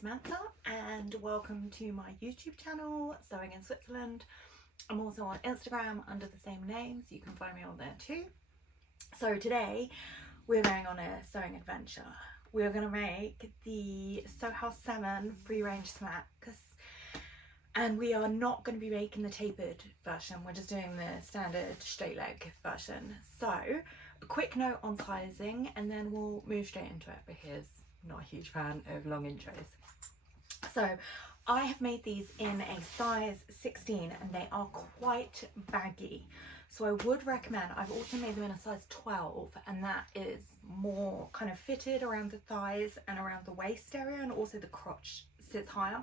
Samantha and welcome to my YouTube channel, Sewing in Switzerland. I'm also on Instagram under the same name, so you can find me on there too. So today we're going on a sewing adventure. We're going to make the Sew House 7 free range smacks, and we are not going to be making the tapered version, we're just doing the standard straight leg version. So a quick note on sizing and then we'll move straight into it because I'm not a huge fan of long intros. So I have made these in a size 16 and they are quite baggy. So I would recommend, I've also made them in a size 12 and that is more kind of fitted around the thighs and around the waist area, and also the crotch sits higher.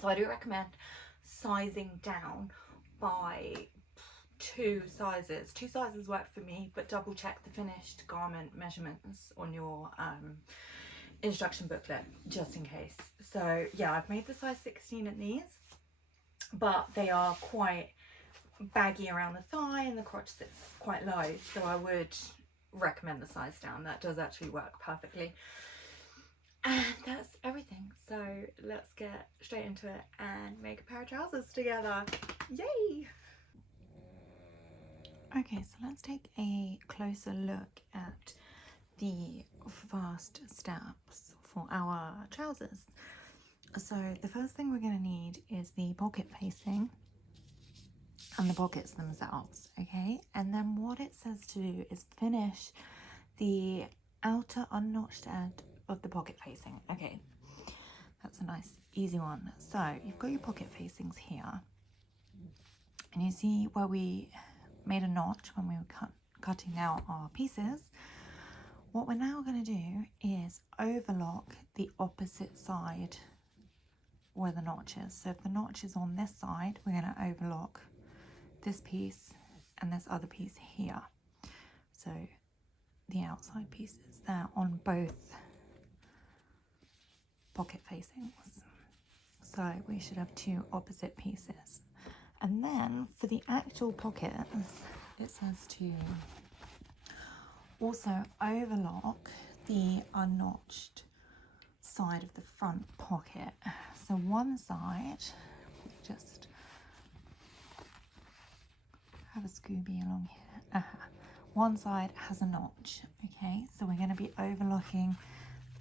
So I do recommend sizing down by two sizes. Two sizes work for me, but double check the finished garment measurements on your instruction booklet just in case. So yeah, I've made the size 16 in these, but they are quite baggy around the thigh and the crotch sits quite low, so I would recommend the size down. That does actually work perfectly. And that's everything, so let's get straight into it and make a pair of trousers together. Yay! Okay, so let's take a closer look at the first steps for our trousers. So the first thing we're going to need is the pocket facing and the pockets themselves, okay? And then what it says to do is finish the outer unnotched edge of the pocket facing. Okay, that's a nice easy one. So you've got your pocket facings here, and you see where we made a notch when we were cutting out our pieces. What we're now going to do is overlock the opposite side where the notch is. So if the notch is on this side, we're going to overlock this piece and this other piece here. So the outside pieces there on both pocket facings. So we should have two opposite pieces. And then for the actual pockets, it says to also overlock the unnotched side of the front pocket. So one side, just have a Scooby along here. One side has a notch, okay? So we're going to be overlocking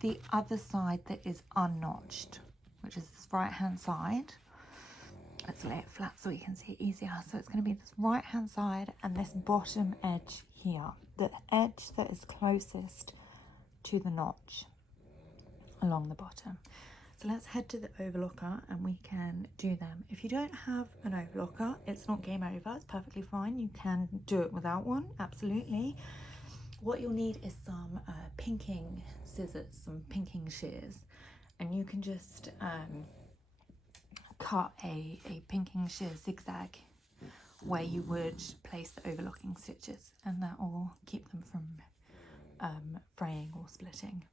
the other side that is unnotched, which is this right hand side. Let's lay it flat so we can see it easier. So it's going to be this right hand side and this bottom edge here, the edge that is closest to the notch along the bottom. So let's head to the overlocker and we can do them. If you don't have an overlocker, it's not game over, it's perfectly fine. You can do it without one, absolutely. What you'll need is some pinking scissors, some pinking shears, and you can just cut a pinking shear zigzag where you would place the overlocking stitches, and that will keep them from fraying or splitting.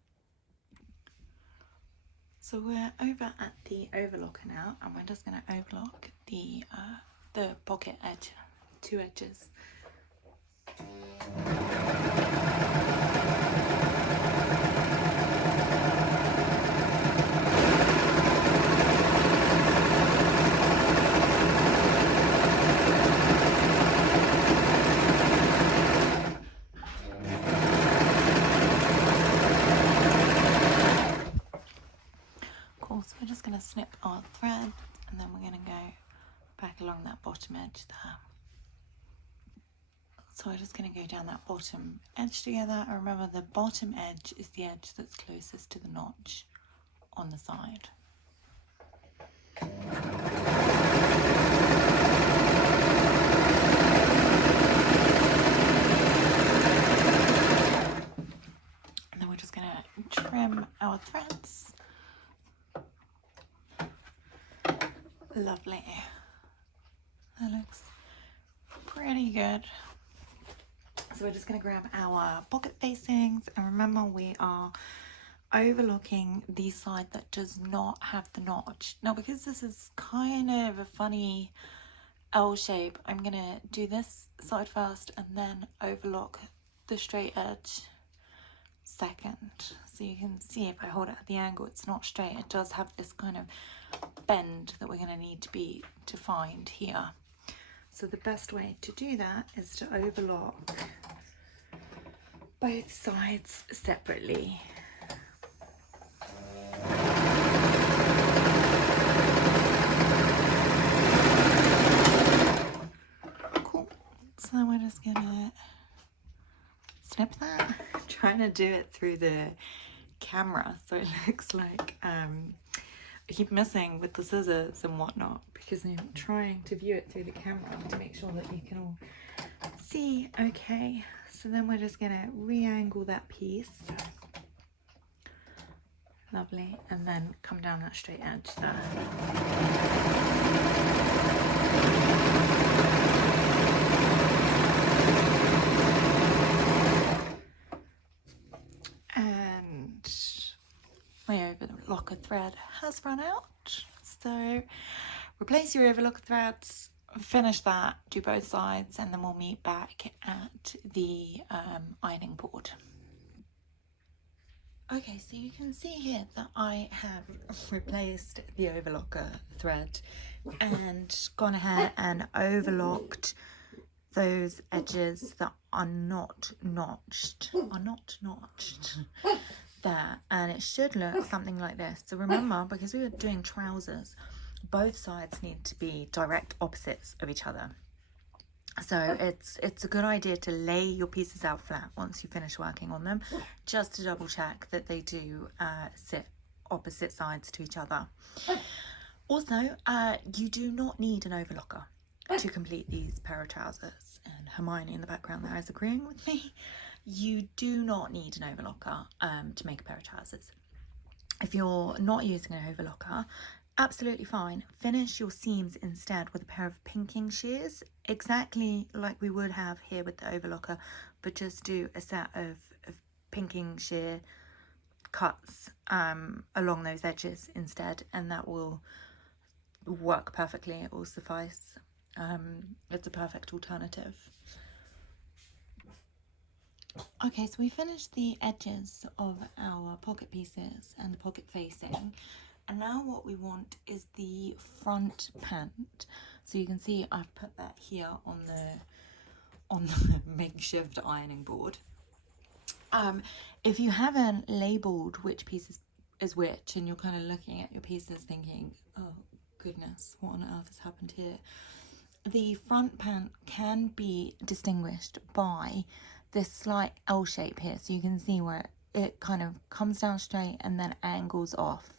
So we're over at the overlocker now, and we're just going to overlock the pocket edge, two edges. So we're just going to snip our thread and then we're going to go back along that bottom edge there. So we're just going to go down that bottom edge together, and remember the bottom edge is the edge that's closest to the notch on the side. And then we're just going to trim our threads. Lovely. That looks pretty good. So we're just going to grab our pocket facings, and remember we are overlooking the side that does not have the notch. Now because this is kind of a funny L shape, I'm going to do this side first and then overlock the straight edge second. So you can see if I hold it at the angle, it's not straight. It does have this kind of bend that we're going to need to find here. So the best way to do that is to overlock both sides separately. Cool. So then we're just gonna snip that. I'm trying to do it through the camera so it looks like I keep messing with the scissors and whatnot because I'm trying to view it through the camera to make sure that you can all see okay. So then we're just gonna re-angle that piece. Lovely. And then come down that straight edge there. And my overlocker thread has run out. So replace your overlocker threads, finish that, do both sides, and then we'll meet back at the ironing board. Okay, so you can see here that I have replaced the overlocker thread and gone ahead and overlocked those edges that are not notched, there, and it should look something like this. So remember, because we were doing trousers, both sides need to be direct opposites of each other. So it's a good idea to lay your pieces out flat once you finish working on them, just to double check that they do sit opposite sides to each other. Also, you do not need an overlocker to complete these pair of trousers. And Hermione in the background there is agreeing with me. You do not need an overlocker to make a pair of trousers. If you're not using an overlocker, absolutely fine. Finish your seams instead with a pair of pinking shears, exactly like we would have here with the overlocker, but just do a set of pinking shear cuts along those edges instead, and that will work perfectly. It will suffice. It's a perfect alternative. Okay, so we finished the edges of our pocket pieces and the pocket facing, and now what we want is the front pant. So you can see I've put that here on the makeshift ironing board. If you haven't labeled which piece is which, and you're kind of looking at your pieces thinking, oh goodness, what on earth has happened here? The front pant can be distinguished by this slight L shape here. So you can see where it kind of comes down straight and then angles off.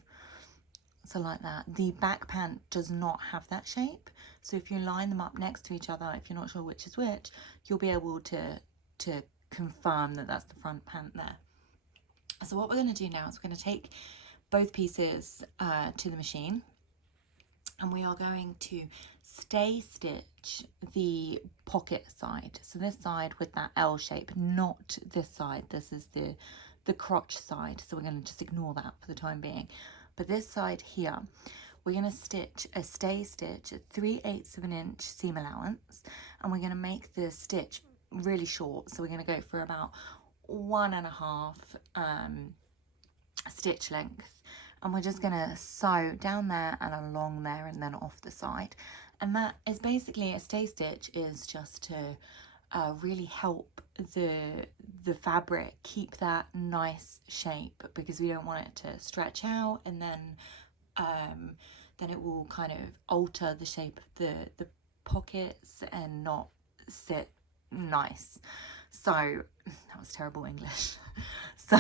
So like that. The back pant does not have that shape. So if you line them up next to each other, if you're not sure which is which, you'll be able to confirm that that's the front pant there. So what we're going to do now is we're going to take both pieces to the machine, and we are going to stay stitch the pocket side. So this side with that L shape, not this side. This is the crotch side. So we're going to just ignore that for the time being. But this side here, we're going to stitch a stay stitch at 3/8 of an inch seam allowance, and we're going to make the stitch really short. So we're going to go for about 1.5 stitch length. And we're just going to sew down there and along there and then off the side. And that is basically a stay stitch, is just to really help the fabric keep that nice shape, because we don't want it to stretch out and then it will kind of alter the shape of the pockets and not sit nice. So that was terrible English. So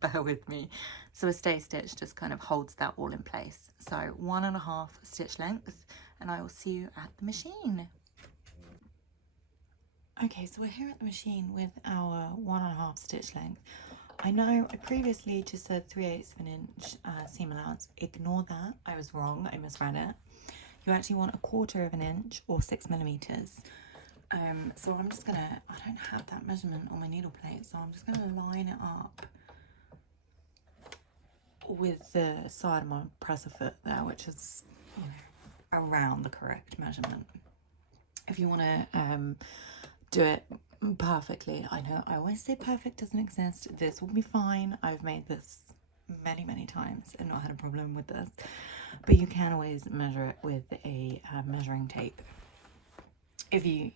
bear with me. So a stay stitch just kind of holds that all in place. So 1.5 stitch length, and I will see you at the machine. Okay, so we're here at the machine with our 1.5 stitch length. I know I previously just said 3/8 of an inch seam allowance. Ignore that, I was wrong, I misread it. You actually want 1/4 of an inch or 6 millimeters. So I'm just gonna, I don't have that measurement on my needle plate, so I'm just gonna line it up with the side of my presser foot there, which is, you know, around the correct measurement. If you want to do it perfectly. I know I always say perfect doesn't exist. This will be fine. I've made this many times and not had a problem with this, but you can always measure it with a measuring tape if you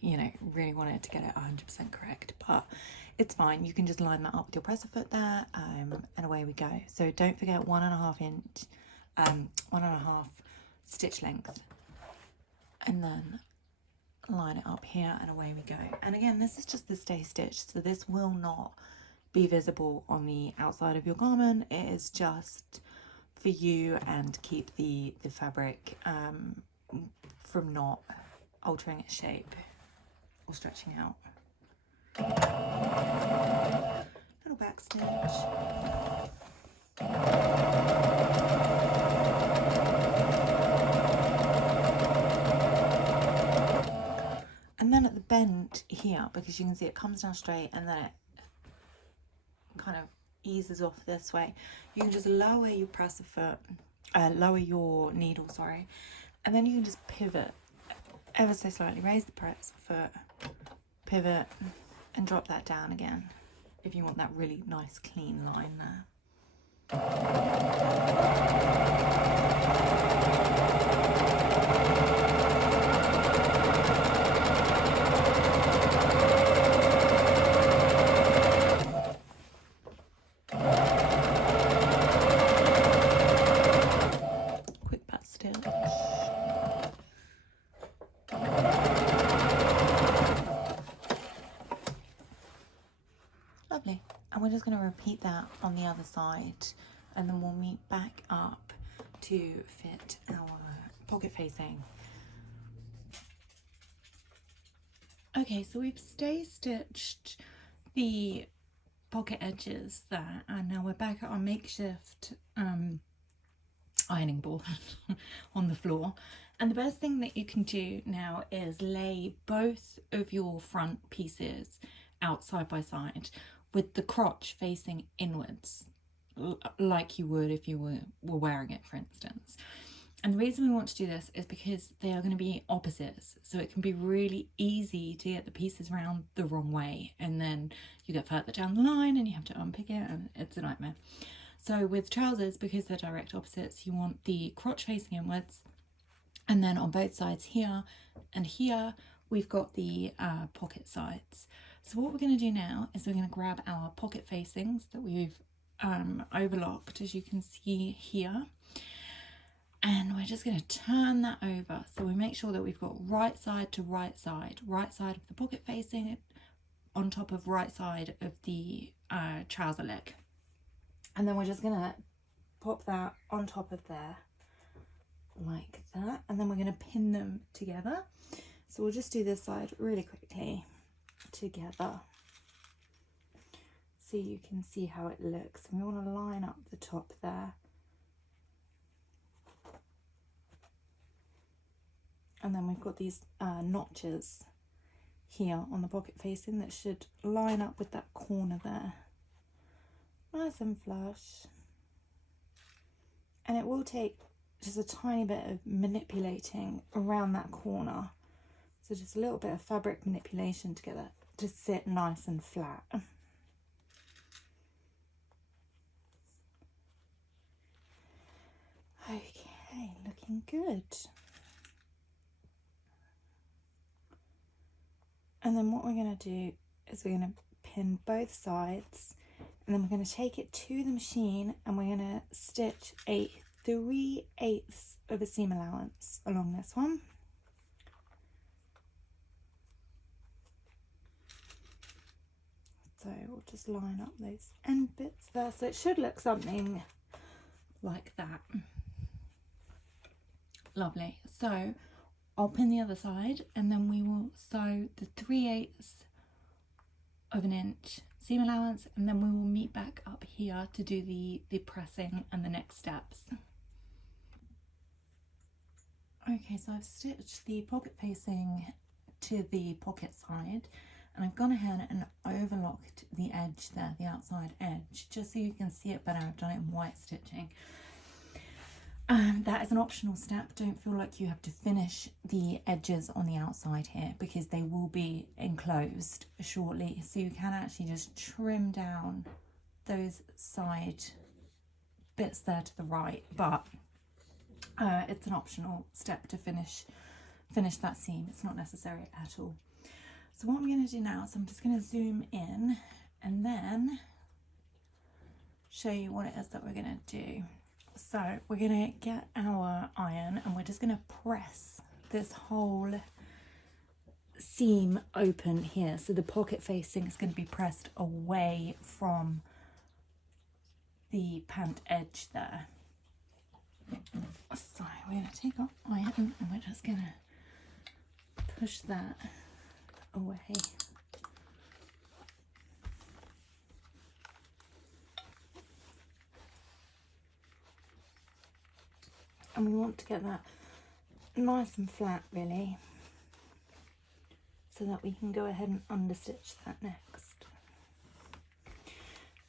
really wanted to get it 100% correct, but it's fine. You can just line that up with your presser foot there, and away we go. So don't forget 1.5 inch, 1.5 stitch length, and then line it up here, and away we go. And again, this is just the stay stitch, so this will not be visible on the outside of your garment. It is just for you and keep the fabric from not altering its shape or stretching out. Little back stitch. And then at the bend here, because you can see it comes down straight and then it kind of eases off this way, you can just lower your presser foot, lower your needle, sorry, and then you can just pivot ever so slightly, raise the presser foot, pivot, and drop that down again if you want that really nice clean line there. Quick back stitch. Lovely. And we're just going to repeat that on the other side, and then we'll meet back up to fit our pocket facing. Okay, so we've stay stitched the pocket edges there, and now we're back at our makeshift ironing board on the floor. And the best thing that you can do now is lay both of your front pieces out side by side with the crotch facing inwards, like you would if you were wearing it, for instance. And the reason we want to do this is because they are going to be opposites, so it can be really easy to get the pieces round the wrong way, and then you get further down the line and you have to unpick it, and it's a nightmare. So with trousers, because they're direct opposites, you want the crotch facing inwards, and then on both sides here and here we've got the pocket sides. So what we're going to do now is we're going to grab our pocket facings that we've overlocked, as you can see here, and we're just going to turn that over, so we make sure that we've got right side to right side of the pocket facing on top of right side of the trouser leg, and then we're just going to pop that on top of there like that, and then we're going to pin them together. So we'll just do this side really quickly together so you can see how it looks. And we want to line up the top there, and then we've got these notches here on the pocket facing that should line up with that corner there, nice and flush. And it will take just a tiny bit of manipulating around that corner, so just a little bit of fabric manipulation to get that to sit nice and flat. Okay, looking good. And then what we're going to do is we're going to pin both sides, and then we're going to take it to the machine, and we're going to stitch a 3/8 of a seam allowance along this one. So we'll just line up those end bits there, so it should look something like that. Lovely. So I'll pin the other side, and then we will sew the 3/8 of an inch seam allowance, and then we will meet back up here to do the pressing and the next steps. Okay, so I've stitched the pocket facing to the pocket side, and I've gone ahead and overlocked the edge there, the outside edge, just so you can see it better. I've done it in white stitching. That is an optional step. Don't feel like you have to finish the edges on the outside here because they will be enclosed shortly. So you can actually just trim down those side bits there to the right, but it's an optional step to finish that seam. It's not necessary at all. So what I'm going to do now is I'm just going to zoom in and then show you what it is that we're going to do. So we're going to get our iron and we're just going to press this whole seam open here. So the pocket facing is going to be pressed away from the pant edge there. So we're going to take our iron and we're just going to push that away. And we want to get that nice and flat really, so that we can go ahead and understitch that next.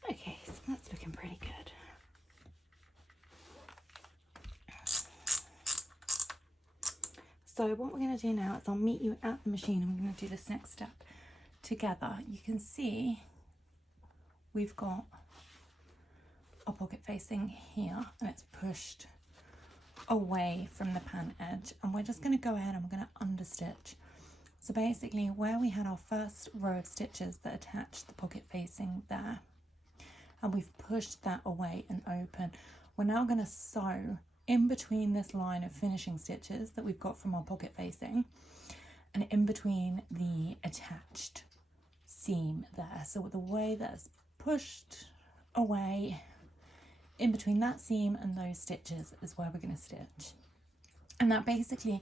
Okay, so that's looking pretty good. So what we're going to do now is I'll meet you at the machine and we're going to do this next step together. You can see we've got our pocket facing here and it's pushed away from the pant edge, and we're just going to go ahead and we're going to understitch. So basically where we had our first row of stitches that attached the pocket facing there, and we've pushed that away and open, we're now going to sew in between this line of finishing stitches that we've got from our pocket facing and in between the attached seam there. So the way that's pushed away in between that seam and those stitches is where we're going to stitch, and that basically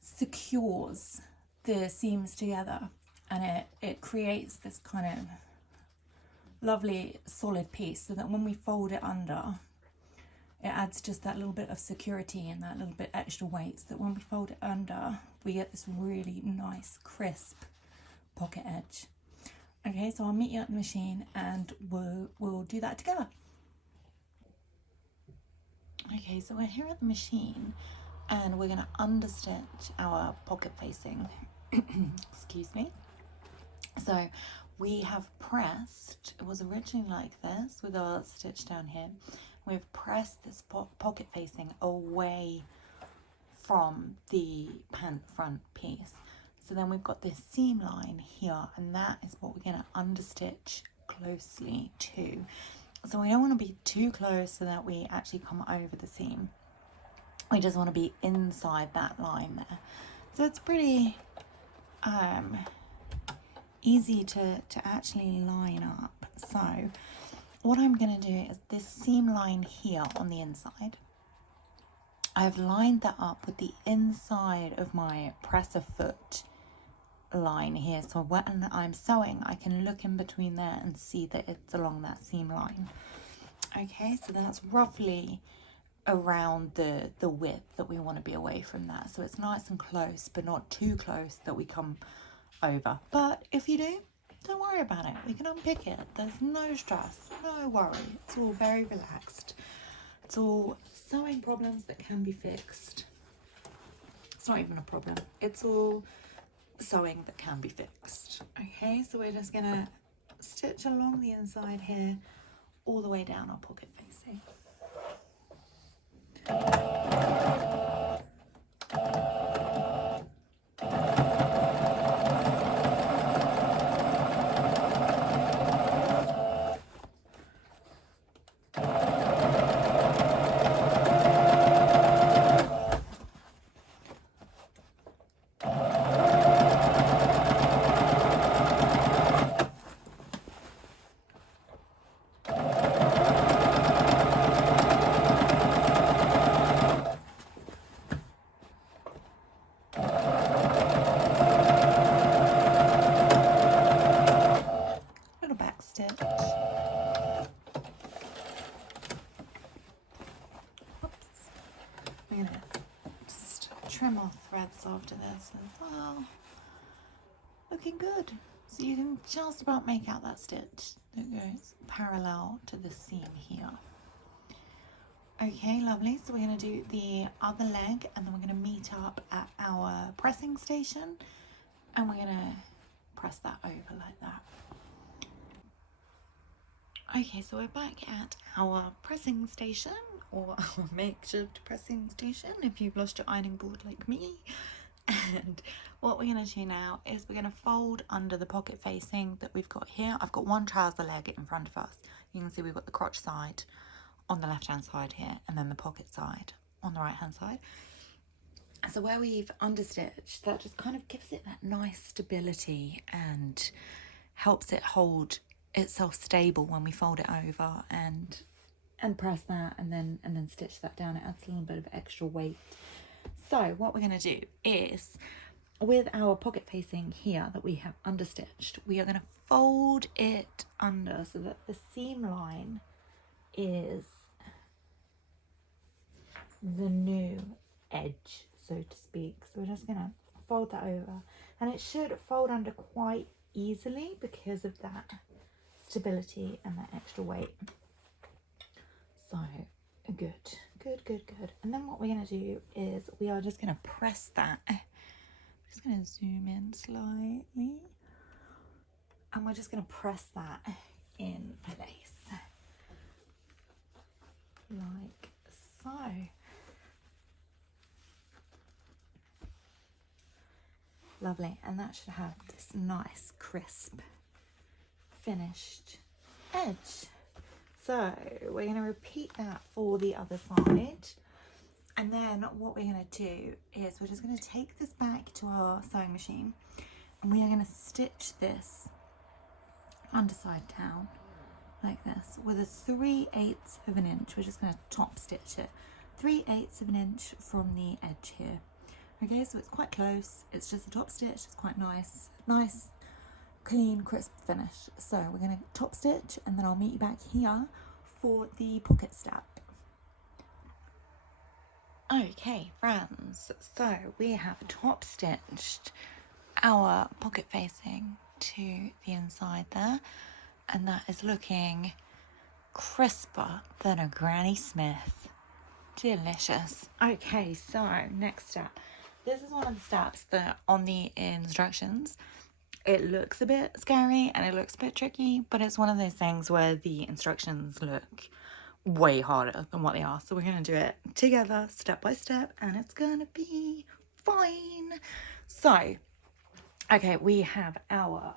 secures the seams together, and it creates this kind of lovely solid piece, so that when we fold it under, it adds just that little bit of security and that little bit extra weight, so that when we fold it under we get this really nice crisp pocket edge. Okay, so I'll meet you at the machine and we'll do that together. Okay, so we're here at the machine and we're going to understitch our pocket facing. Excuse me. So we have pressed, it was originally like this with our stitch down here. We've pressed this pocket facing away from the pant front piece. So then we've got this seam line here, and that is what we're going to understitch closely to. So we don't want to be too close so that we actually come over the seam. We just want to be inside that line there. So it's pretty easy to actually line up. So what I'm going to do is this seam line here on the inside, I've lined that up with the inside of my presser foot line here, so when I'm sewing I can look in between there and see that it's along that seam line. Okay, so that's roughly around the width that we want to be away from that, so it's nice and close but not too close that we come over. But if you do, don't worry about it, we can unpick it, there's no stress, no worry, it's all very relaxed. It's all sewing problems that can be fixed. It's not even a problem, it's all sewing that can be fixed. Okay, so we're just gonna stitch along the inside here all the way down our pocket facing. Trim our threads after this as well. Looking good. So you can just about make out that stitch that goes parallel to the seam here. Okay, lovely. So we're going to do the other leg and then we're going to meet up at our pressing station and we're going to press that over like that. Okay, so we're back at our pressing station, or our makeshift pressing station if you've lost your ironing board like me. And what we're going to do now is we're going to fold under the pocket facing that we've got here. I've got one trouser leg in front of us. You can see we've got the crotch side on the left hand side here and then the pocket side on the right hand side. So where we've understitched, that just kind of gives it that nice stability and helps it hold itself stable when we fold it over and press that and then stitch that down. It adds a little bit of extra weight. So what we're going to do is, with our pocket facing here that we have understitched, we are going to fold it under so that the seam line is the new edge, so to speak. So we're just going to fold that over and it should fold under quite easily because of that stability and that extra weight. So good. And then what we're going to do is we are just going to press that. I'm just going to zoom in slightly and we're just going to press that in place like so. Lovely, and that should have this nice crisp finished edge. So we're going to repeat that for the other side, and then what we're going to do is we're just going to take this back to our sewing machine and we are going to stitch this underside down like this with a 3/8 of an inch. We're just going to top stitch it 3/8 of an inch from the edge here. Okay, so it's quite close, it's just a top stitch, it's quite nice clean crisp finish. So we're going to top stitch and then I'll meet you back here for the pocket step. Okay friends, so we have top stitched our pocket facing to the inside there and that is looking crisper than a Granny Smith. Delicious. Okay, so next step. This is one of the steps that on the instructions it looks a bit scary and it looks a bit tricky, but it's one of those things where the instructions look way harder than what they are. So we're going to do it together step by step and it's going to be fine. So, okay, we have our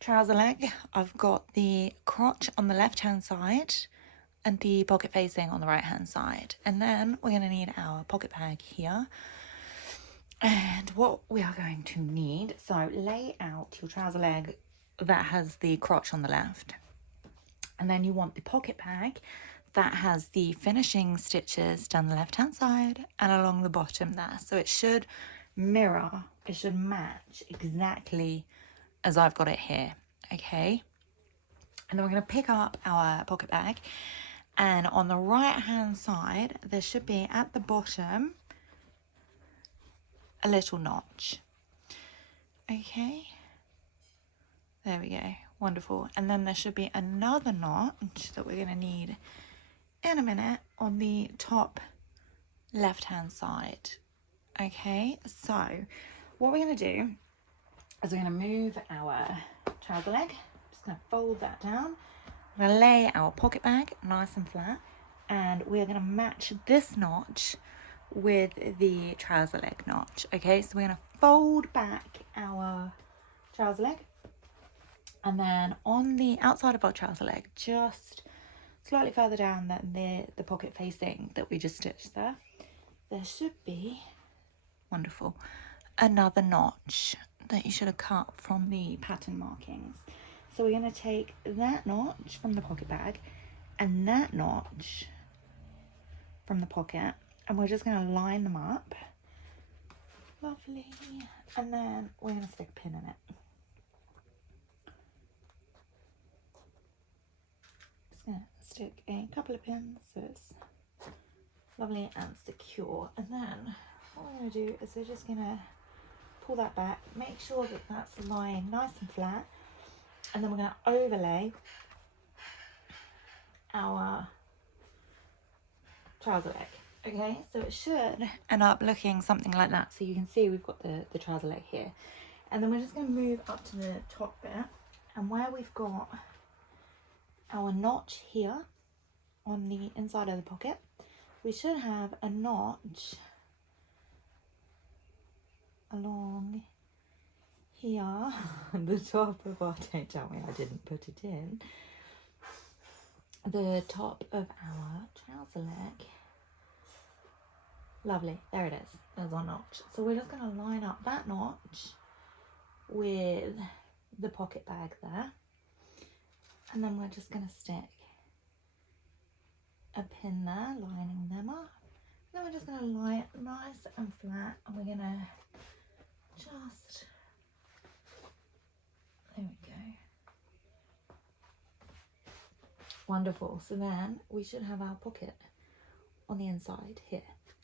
trouser leg. I've got the crotch on the left hand side and the pocket facing on the right hand side, and then we're going to need our pocket bag here. And what we are going to need, so lay out your trouser leg that has the crotch on the left, and then you want the pocket bag that has the finishing stitches down the left hand side and along the bottom there. So it should mirror, it should match exactly as I've got it here. Okay, and then we're going to pick up our pocket bag, and on the right hand side there should be at the bottom a little notch. Okay, there we go, wonderful. And then there should be another notch that we're going to need in a minute on the top left hand side. Okay, so what we're going to do is we're going to move our trouser leg, just going to fold that down. We're going to lay our pocket bag nice and flat, and we're going to match this notch with the trouser leg notch. Okay, so we're going to fold back our trouser leg, and then on the outside of our trouser leg, just slightly further down than the pocket facing that we just stitched there should be, wonderful, another notch that you should have cut from the pattern markings. So we're going to take that notch from the pocket bag and that notch from the pocket, and we're just going to line them up. Lovely. And then we're going to stick a pin in it. Just going to stick a couple of pins so it's lovely and secure. And then what we're going to do is we're just going to pull that back, make sure that that's lying nice and flat, and then we're going to overlay our trouser leg. Okay, so it should end up looking something like that. So you can see we've got the trouser leg here. And then we're just going to move up to the top bit. And where we've got our notch here on the inside of the pocket, we should have a notch along here on the top of our, don't tell me I didn't put it in, the top of our trouser leg. Lovely, there it is, there's our notch. So we're just going to line up that notch with the pocket bag there, and then we're just going to stick a pin there, lining them up. Then we're just going to lie it nice and flat, and we're going to just, there we go. Wonderful. So then we should have our pocket on the inside here.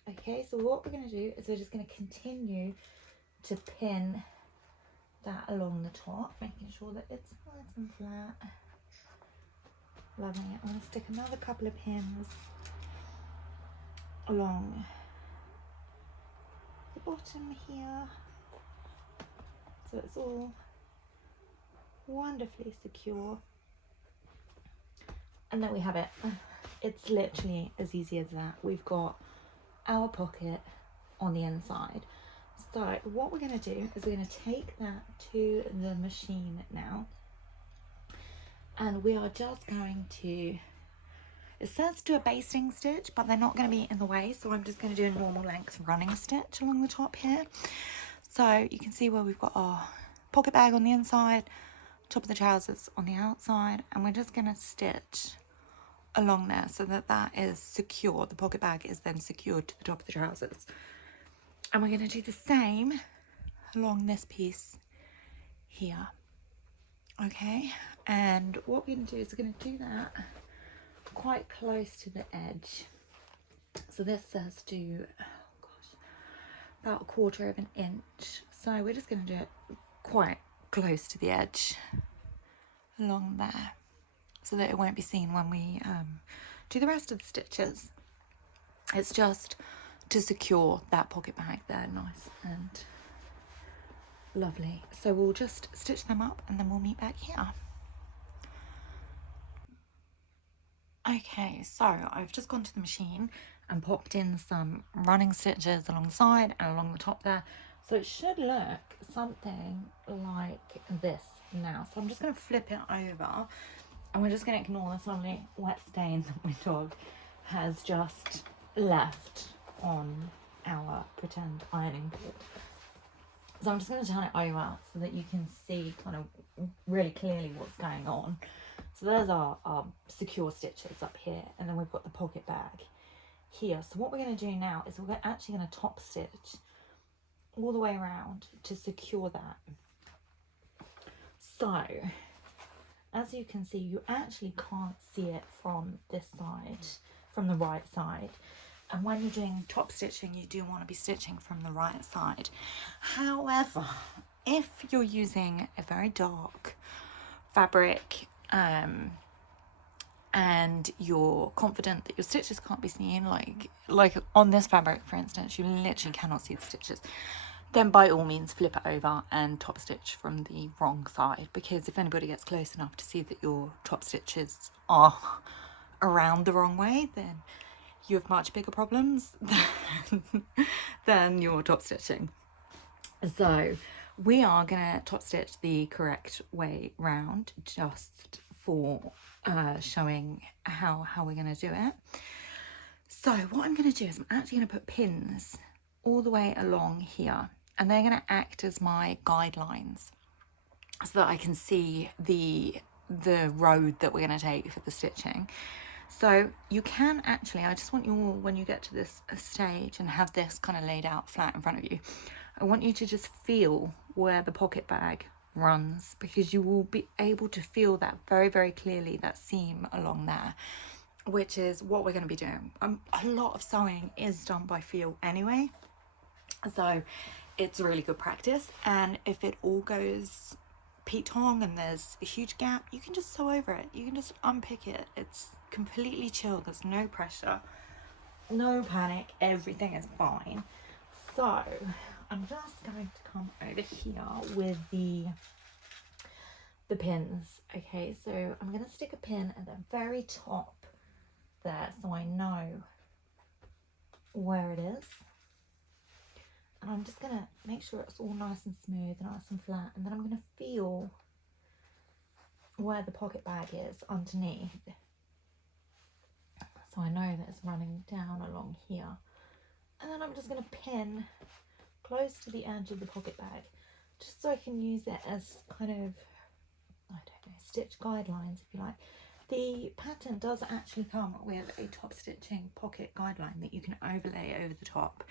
Okay, so what we're going to do is we're just going to continue to pin that along the top, making sure that it's nice and flat. Loving it. I'm going to stick another couple of pins along the bottom here, so it's all wonderfully secure. And there we have it. It's literally as easy as that. We've got our pocket on the inside. So what we're going to do is we're going to take that to the machine now, and we are just going to, it says do a basting stitch, but they're not going to be in the way, so I'm just going to do a normal length running stitch along the top here. So you can see where we've got our pocket bag on the inside, top of the trousers on the outside, and we're just going to stitch along there so that that is secure. The pocket bag is then secured to the top of the trousers. And we're going to do the same along this piece here. Okay, and what we're going to do is we're going to do that quite close to the edge. So this says do, oh gosh, about 1/4 of an inch. So we're just going to do it quite close to the edge along there, so that it won't be seen when we do the rest of the stitches. It's just to secure that pocket bag there, nice and lovely. So we'll just stitch them up and then we'll meet back here. Okay, so I've just gone to the machine and popped in some running stitches along the side and along the top there. So it should look something like this now. So I'm just going to flip it over, and we're just going to ignore this lovely wet stain that my dog has just left on our pretend ironing board. So I'm just going to turn it over so that you can see kind of really clearly what's going on. So there's our secure stitches up here, and then we've got the pocket bag here. So what we're going to do now is we're actually going to top stitch all the way around to secure that. So as you can see, you actually can't see it from this side, from the right side. And when you're doing top stitching, you do want to be stitching from the right side. However, if you're using a very dark fabric and you're confident that your stitches can't be seen, like on this fabric, for instance, you literally cannot see the stitches, then by all means flip it over and top stitch from the wrong side, because if anybody gets close enough to see that your top stitches are around the wrong way, then you have much bigger problems than your top stitching. So we are going to top stitch the correct way round, just for showing how we're going to do it. So what I'm going to do is I'm actually going to put pins all the way along here, and they're going to act as my guidelines so that I can see the road that we're going to take for the stitching. So you can actually, I just want you all, when you get to this stage and have this kind of laid out flat in front of you, I want you to just feel where the pocket bag runs, because you will be able to feel that very, very clearly, that seam along there, which is what we're going to be doing. A lot of sewing is done by feel anyway, so it's really good practice. And if it all goes Pete-tong and there's a huge gap, you can just sew over it. You can just unpick it. It's completely chill. There's no pressure. no panic, everything is fine. So I'm just going to come over here with the pins. Okay, so I'm going to stick a pin at the very top there so I know where it is. And I'm just going to make sure it's all nice and smooth and nice and flat, and then I'm going to feel where the pocket bag is underneath, so I know that it's running down along here. And then I'm just going to pin close to the edge of the pocket bag, just so I can use it as kind of, I don't know, stitch guidelines, if you like. The pattern does actually come with a top stitching pocket guideline that you can overlay over the top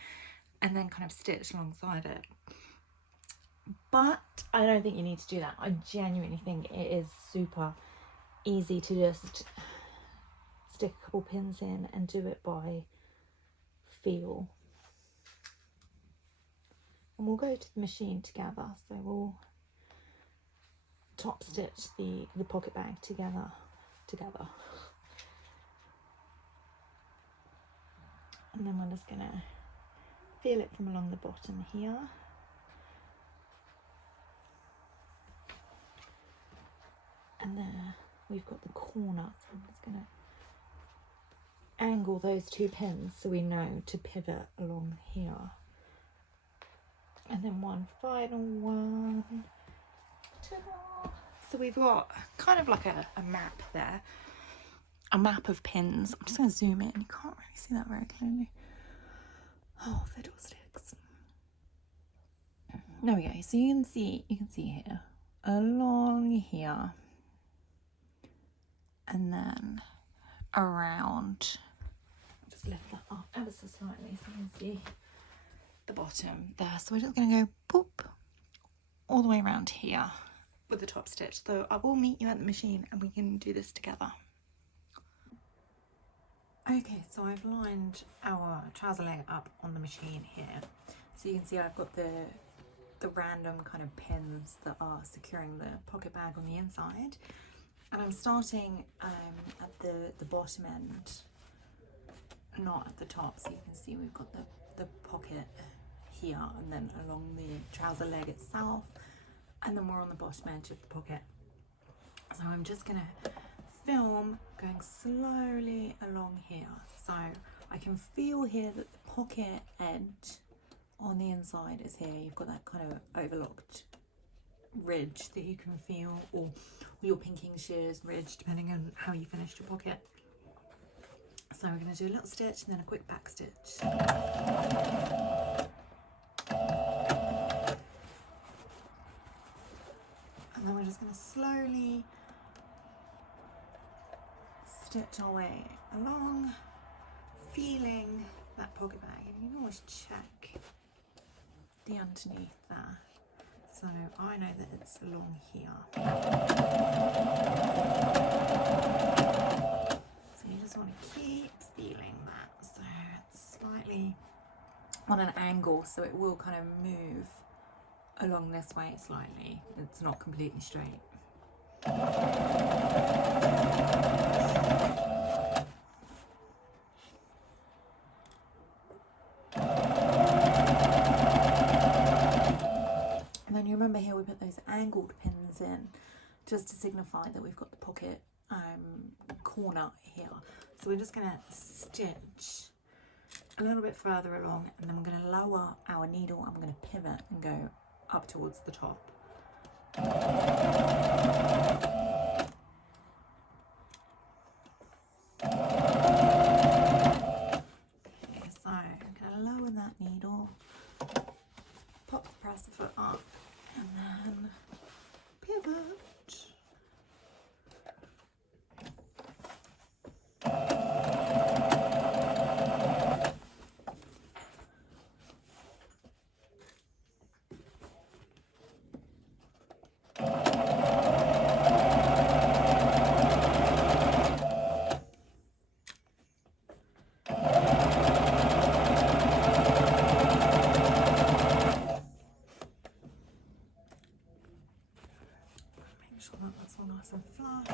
and then kind of stitch alongside it. But I don't think you need to do that. I genuinely think it is super easy to just stick a couple pins in and do it by feel. And we'll go to the machine together, so we'll top stitch the pocket bag together. And then we're just gonna feel it from along the bottom here. And there we've got the corner, so I'm just gonna angle those two pins so we know to pivot along here. And then one final one. Ta-da! So we've got kind of like a map there, a map of pins. I'm just going to zoom in. You can't really see that very clearly. Oh, fiddlesticks. There we go. So you can see here, along here, and then around. Just lift that up ever so slightly so you can see the bottom there. So we're just going to go boop all the way around here with the top stitch. So I will meet you at the machine and we can do this together. Okay, so I've lined our trouser leg up on the machine here. So you can see I've got the random kind of pins that are securing the pocket bag on the inside. And I'm starting at the bottom end, not at the top. So you can see we've got the pocket here and then along the trouser leg itself, and then we're on the bottom edge of the pocket. So I'm just gonna film going slowly along here, so I can feel here that the pocket edge on the inside is here. You've got that kind of overlocked ridge that you can feel, or your pinking shears ridge, depending on how you finished your pocket. So we're going to do a little stitch and then a quick back stitch. And then we're just going to slowly stitch our way along, feeling that pocket bag. And you can always check the underneath there. So I know that it's along here. So you just want to keep feeling that. So it's slightly on an angle, so it will kind of move along this way slightly. It's not completely straight. And then you remember here we put those angled pins in just to signify that we've got the pocket corner here. So we're just going to stitch a little bit further along, and then we're going to lower our needle and we're going to pivot and go up towards the top. Okay, so I'm going to lower that needle, press the foot up, and then pivot. That's all nice and flush.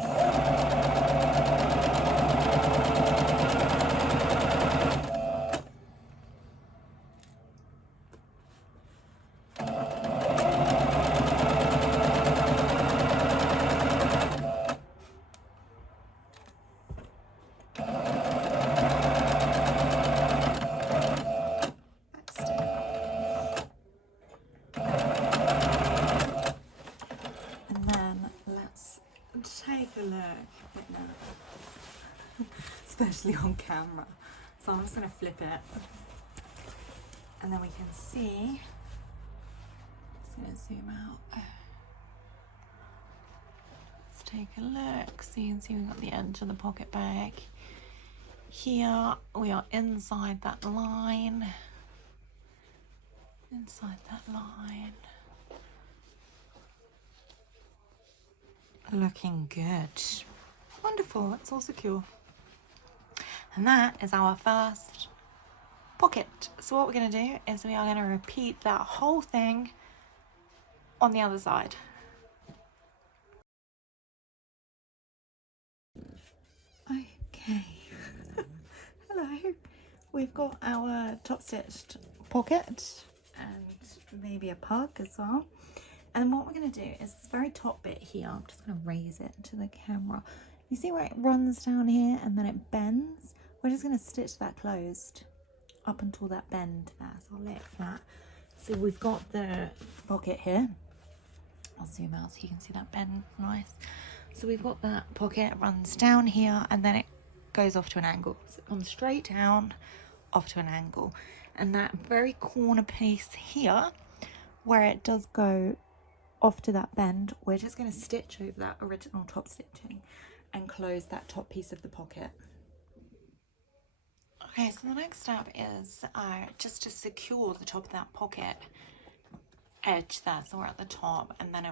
especially on camera. So I'm just going to flip it, and then we can see. Just going to zoom out. Let's take a look. So you can see we've got the edge of the pocket bag. Here we are inside that line. Inside that line. Looking good. Wonderful, it's all secure. And that is our first pocket. So what we're going to do is we are going to repeat that whole thing on the other side. Okay. Hello. We've got our top stitched pocket and maybe a pug as well. And what we're going to do is this very top bit here, I'm just going to raise it to the camera. You see where it runs down here and then it bends? We're just going to stitch that closed up until that bend there. So I'll lay it flat. So we've got the pocket here. I'll zoom out so you can see that bend nice. So we've got that pocket, it runs down here and then it goes off to an angle. So it comes straight down, off to an angle. And that very corner piece here, where it does go off to that bend, we're just going to stitch over that original top stitching and close that top piece of the pocket. Okay, so the next step is just to secure the top of that pocket edge there, so we're at the top, and then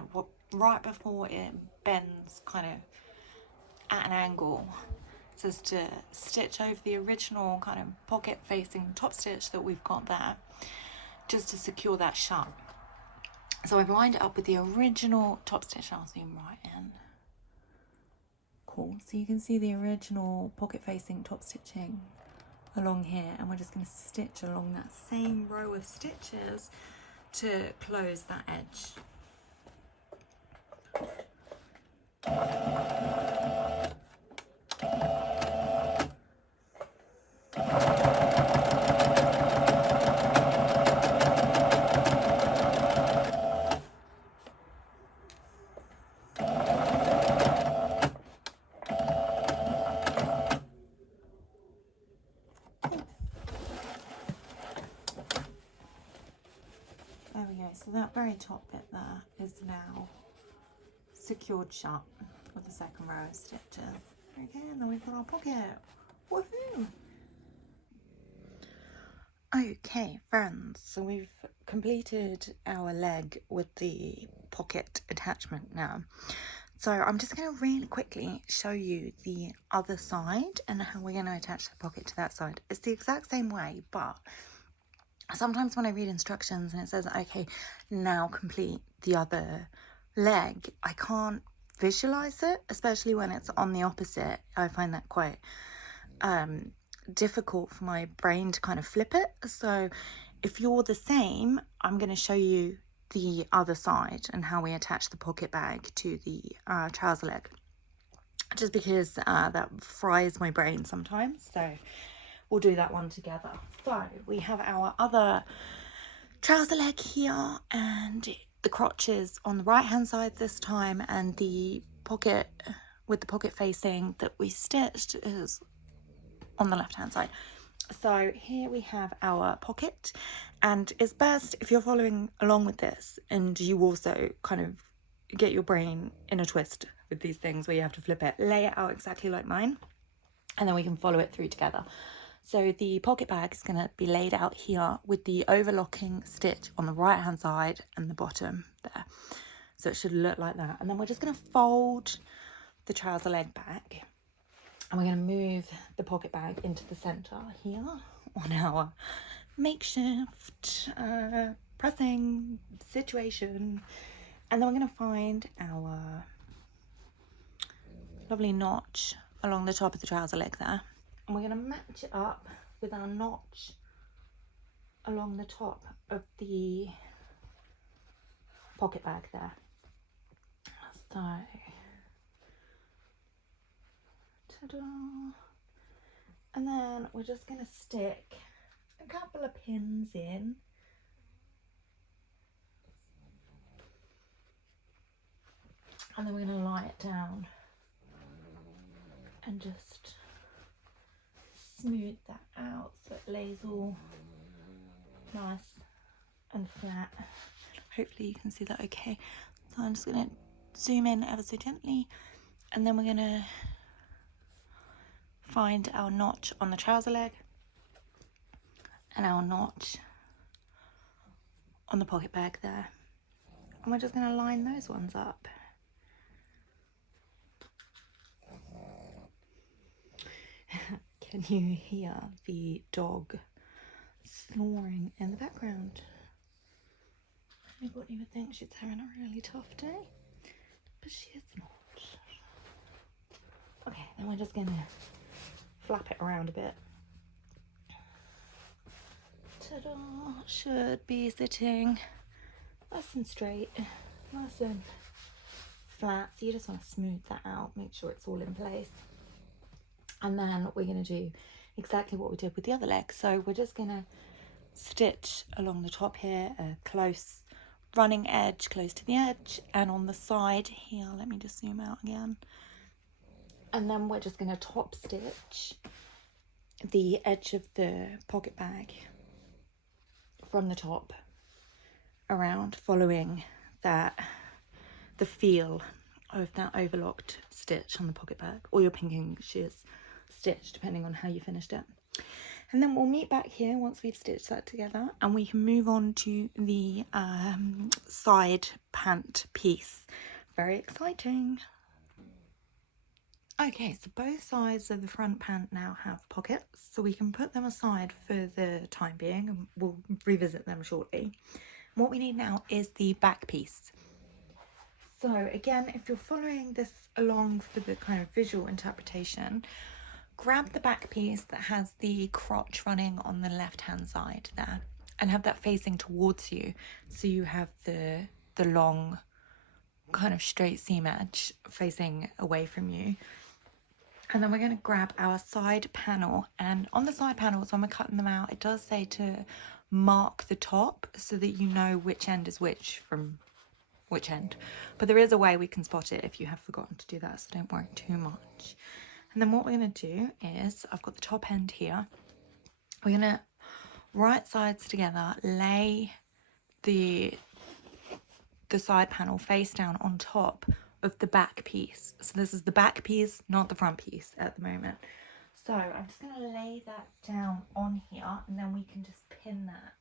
right before it bends kind of at an angle, so as to stitch over the original kind of pocket facing top stitch that we've got there, just to secure that shut. So I've lined it up with the original top stitch. I'll zoom right in. Cool. So you can see the original pocket facing top stitching along here, and we're just going to stitch along that same row of stitches to close that edge. There we go, so that very top bit there is now secured shut with the second row of stitches. Okay, and then we've got our pocket. Woohoo! Okay, friends, so we've completed our leg with the pocket attachment now. So I'm just going to really quickly show you the other side and how we're going to attach the pocket to that side. It's the exact same way, but sometimes when I read instructions and it says, okay, now complete the other leg, I can't visualize it, especially when it's on the opposite. I find that quite difficult for my brain to kind of flip it. So if you're the same, I'm going to show you the other side and how we attach the pocket bag to the trouser leg, just because that fries my brain sometimes. So we'll do that one together. So we have our other trouser leg here, and the crotch is on the right hand side this time, and the pocket with the pocket facing that we stitched is on the left hand side. So here we have our pocket, and it's best if you're following along with this and you also kind of get your brain in a twist with these things where you have to flip it, lay it out exactly like mine, and then we can follow it through together. So the pocket bag is going to be laid out here with the overlocking stitch on the right hand side and the bottom there. So it should look like that. And then we're just going to fold the trouser leg back, and we're going to move the pocket bag into the center here on our makeshift pressing situation. And then we're going to find our lovely notch along the top of the trouser leg there. And we're going to match it up with our notch along the top of the pocket bag there. So, ta-da. And then we're just going to stick a couple of pins in. And then we're going to lie it down and just smooth that out so it lays all nice and flat. Hopefully you can see that okay. So I'm just going to zoom in ever so gently, and then we're going to find our notch on the trouser leg and our notch on the pocket bag there, and we're just going to line those ones up. Can you hear the dog snoring in the background? Anybody would think she's having a really tough day, but she is not. Okay, then we're just going to flap it around a bit. Ta-da! Should be sitting nice and straight, nice and flat. So you just want to smooth that out, make sure it's all in place. And then we're going to do exactly what we did with the other leg. So we're just going to stitch along the top here, a close running edge close to the edge, and on the side here, let me just zoom out again. And then we're just going to top stitch the edge of the pocket bag from the top around, following that, the feel of that overlocked stitch on the pocket bag, or your pinking shears stitch, depending on how you finished it. And then we'll meet back here once we've stitched that together, and we can move on to the side pant piece. Very exciting. Okay, so both sides of the front pant now have pockets, so we can put them aside for the time being, and we'll revisit them shortly. What we need now is the back piece. So again, if you're following this along for the kind of visual interpretation, grab the back piece that has the crotch running on the left hand side there, and have that facing towards you, so you have the long kind of straight seam edge facing away from you. And then we're going to grab our side panel, and on the side panels, when we're cutting them out, it does say to mark the top so that you know which end is which from which end, but there is a way we can spot it if you have forgotten to do that, so don't worry too much. And then what we're going to do is, I've got the top end here, we're going to right sides together, lay the side panel face down on top of the back piece. So this is the back piece, not the front piece at the moment. So I'm just going to lay that down on here, and then we can just pin that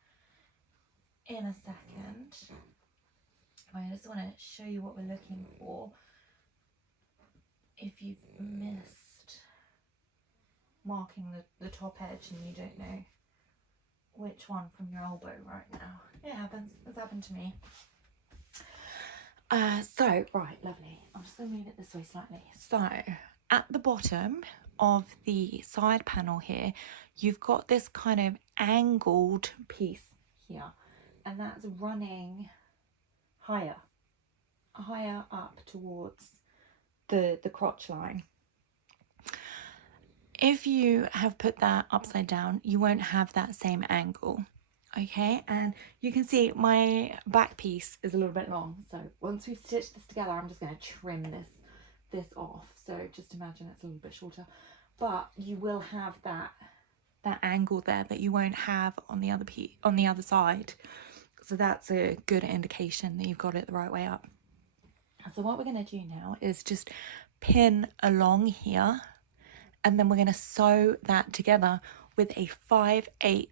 in a second. I just want to show you what we're looking for if you've missed marking the top edge and you don't know which one from your elbow right now. It happens. It's happened to me. So, right, lovely. I'm just going to move it this way slightly. So, at the bottom of the side panel here, you've got this kind of angled piece here, and that's running higher up towards the crotch line. If you have put that upside down, you won't have that same angle. Okay, and you can see my back piece is a little bit long, so once we've stitched this together, I'm just going to trim this off. So just imagine it's a little bit shorter, but you will have that angle there that you won't have on the other side. So that's a good indication that you've got it the right way up. So what we're going to do now is just pin along here, and then we're going to sew that together with a 5/8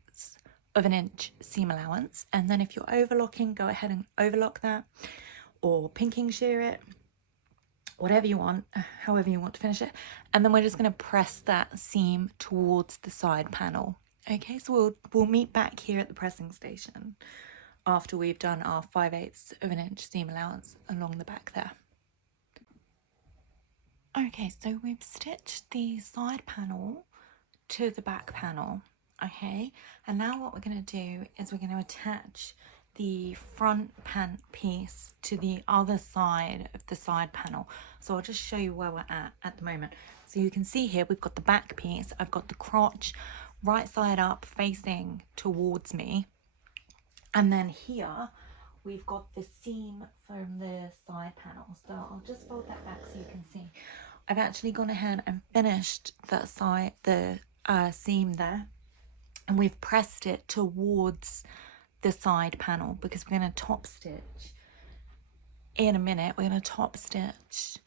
of an inch seam allowance. And then if you're overlocking, go ahead and overlock that, or pinking shear it, whatever you want, however you want to finish it. And then we're just going to press that seam towards the side panel. Okay, so we'll meet back here at the pressing station after we've done our 5/8 of an inch seam allowance along the back there. Okay, so we've stitched the side panel to the back panel. Okay, and now what we're going to do is we're going to attach the front pant piece to the other side of the side panel. So I'll just show you where we're at the moment. So you can see here we've got the back piece, I've got the crotch right side up facing towards me, and then here we've got the seam from the side panel. So I'll just fold that back so you can see. I've actually gone ahead and finished that side, the seam there, and we've pressed it towards the side panel because we're going to top stitch in a minute. We're going to top stitch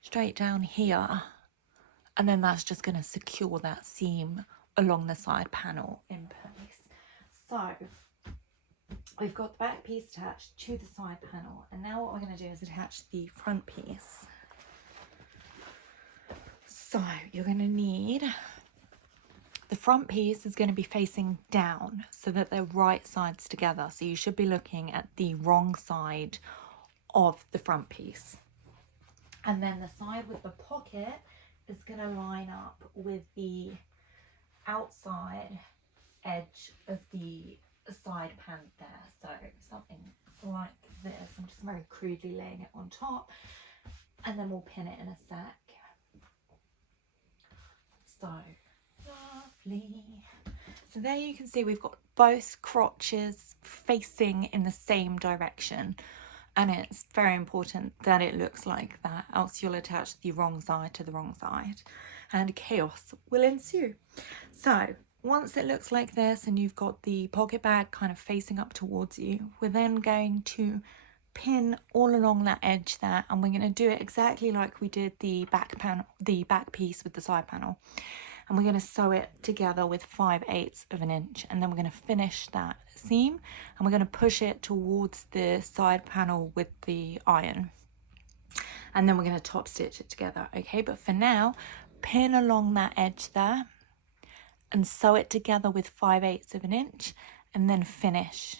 straight down here, and then that's just going to secure that seam along the side panel in place. So we've got the back piece attached to the side panel, and now what we're going to do is attach the front piece. So you're going to need, the front piece is going to be facing down so that they're right sides together. So you should be looking at the wrong side of the front piece. And then the side with the pocket is going to line up with the outside edge of the side pan there. So something like this. I'm just very crudely laying it on top, and then we'll pin it in a sec. So lovely. So there you can see we've got both crotches facing in the same direction, and it's very important that it looks like that, else you'll attach the wrong side to the wrong side and chaos will ensue. So once it looks like this and you've got the pocket bag kind of facing up towards you, we're then going to pin all along that edge there, and we're going to do it exactly like we did the back panel, the back piece with the side panel, and we're going to sew it together with 5/8 of an inch, and then we're going to finish that seam and we're going to push it towards the side panel with the iron, and then we're going to top stitch it together. Okay, but for now, pin along that edge there and sew it together with 5/8 of an inch, and then finish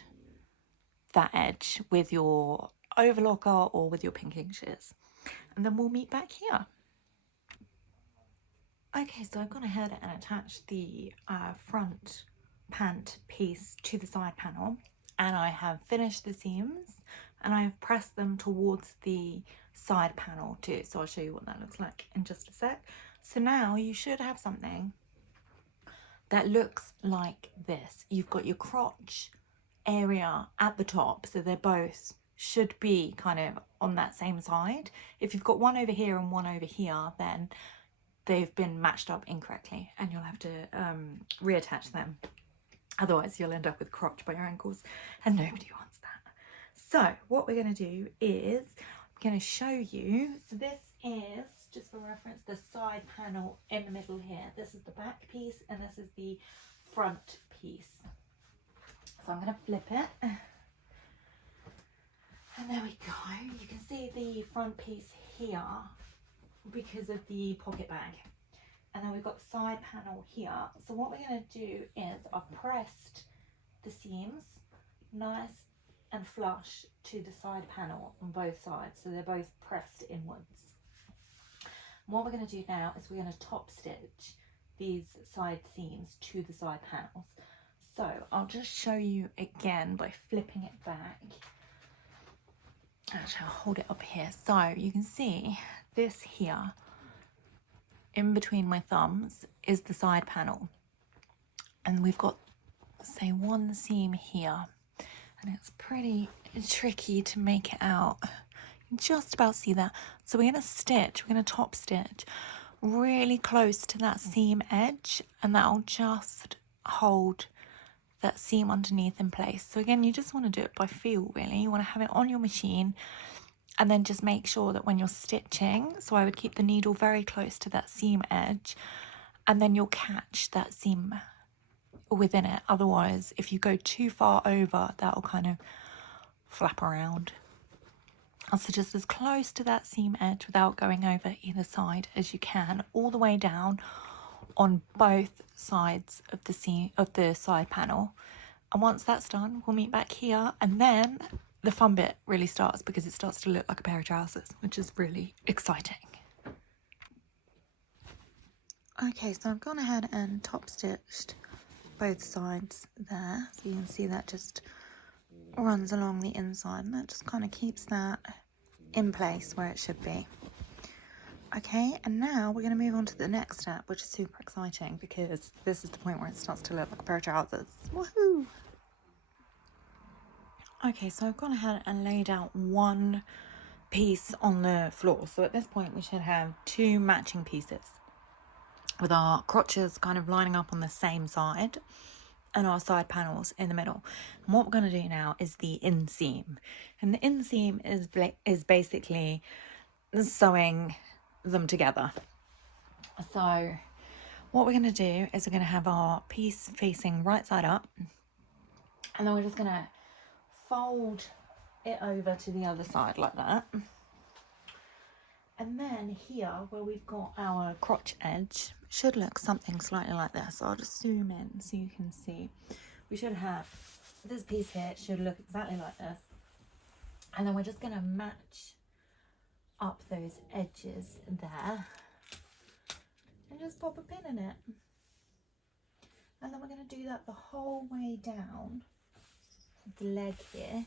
that edge with your overlocker or with your pinking shears, and then we'll meet back here. Okay, so I've gone ahead and attached the front pant piece to the side panel, and I have finished the seams and I have pressed them towards the side panel too, so I'll show you what that looks like in just a sec. So now you should have something that looks like this. You've got your crotch area at the top, so they're both should be kind of on that same side. If you've got one over here and one over here, then they've been matched up incorrectly and you'll have to reattach them. Otherwise you'll end up with crotch by your ankles, and nobody wants that. So what we're going to do is I'm going to show you. So this is, just for reference, the side panel in the middle here. This is the back piece and this is the front piece. So I'm going to flip it, and there we go. You can see the front piece here because of the pocket bag, and then we've got the side panel here. So what we're going to do is I've pressed the seams nice and flush to the side panel on both sides, so they're both pressed inwards. And what we're going to do now is we're going to top stitch these side seams to the side panels. So I'll just show you again by flipping it back. Actually, I'll hold it up here. So you can see this here in between my thumbs is the side panel, and we've got, say, one seam here, and it's pretty tricky to make it out. You can just about see that. So we're going to top stitch really close to that seam edge, and that'll just hold that seam underneath in place. So again, you just want to do it by feel, really. You want to have it on your machine, and then just make sure that when you're stitching, so I would keep the needle very close to that seam edge, and then you'll catch that seam within it. Otherwise, if you go too far over, that'll kind of flap around. So just as close to that seam edge without going over either side as you can, all the way down on both sides of the seam of the side panel. And once that's done, we'll meet back here, and then the fun bit really starts, because it starts to look like a pair of trousers, which is really exciting. Okay, so I've gone ahead and top stitched both sides there, so you can see that just runs along the inside, and that just kind of keeps that in place where it should be. Okay, and now we're going to move on to the next step, which is super exciting because this is the point where it starts to look like a pair of trousers. Woohoo! Okay, so I've gone ahead and laid out one piece on the floor. So at this point we should have two matching pieces. with our crotches kind of lining up on the same side and our side panels in the middle. And what we're going to do now is the inseam. And the inseam is basically sewing them together. So what we're going to do is we're going to have our piece facing right side up, and then we're just going to fold it over to the other side like that. And then here where we've got our crotch edge should look something slightly like this. So I'll just zoom in so you can see. We should have this piece here, it should look exactly like this. And then we're just going to match up those edges there and just pop a pin in it. And then we're going to do that the whole way down the leg here.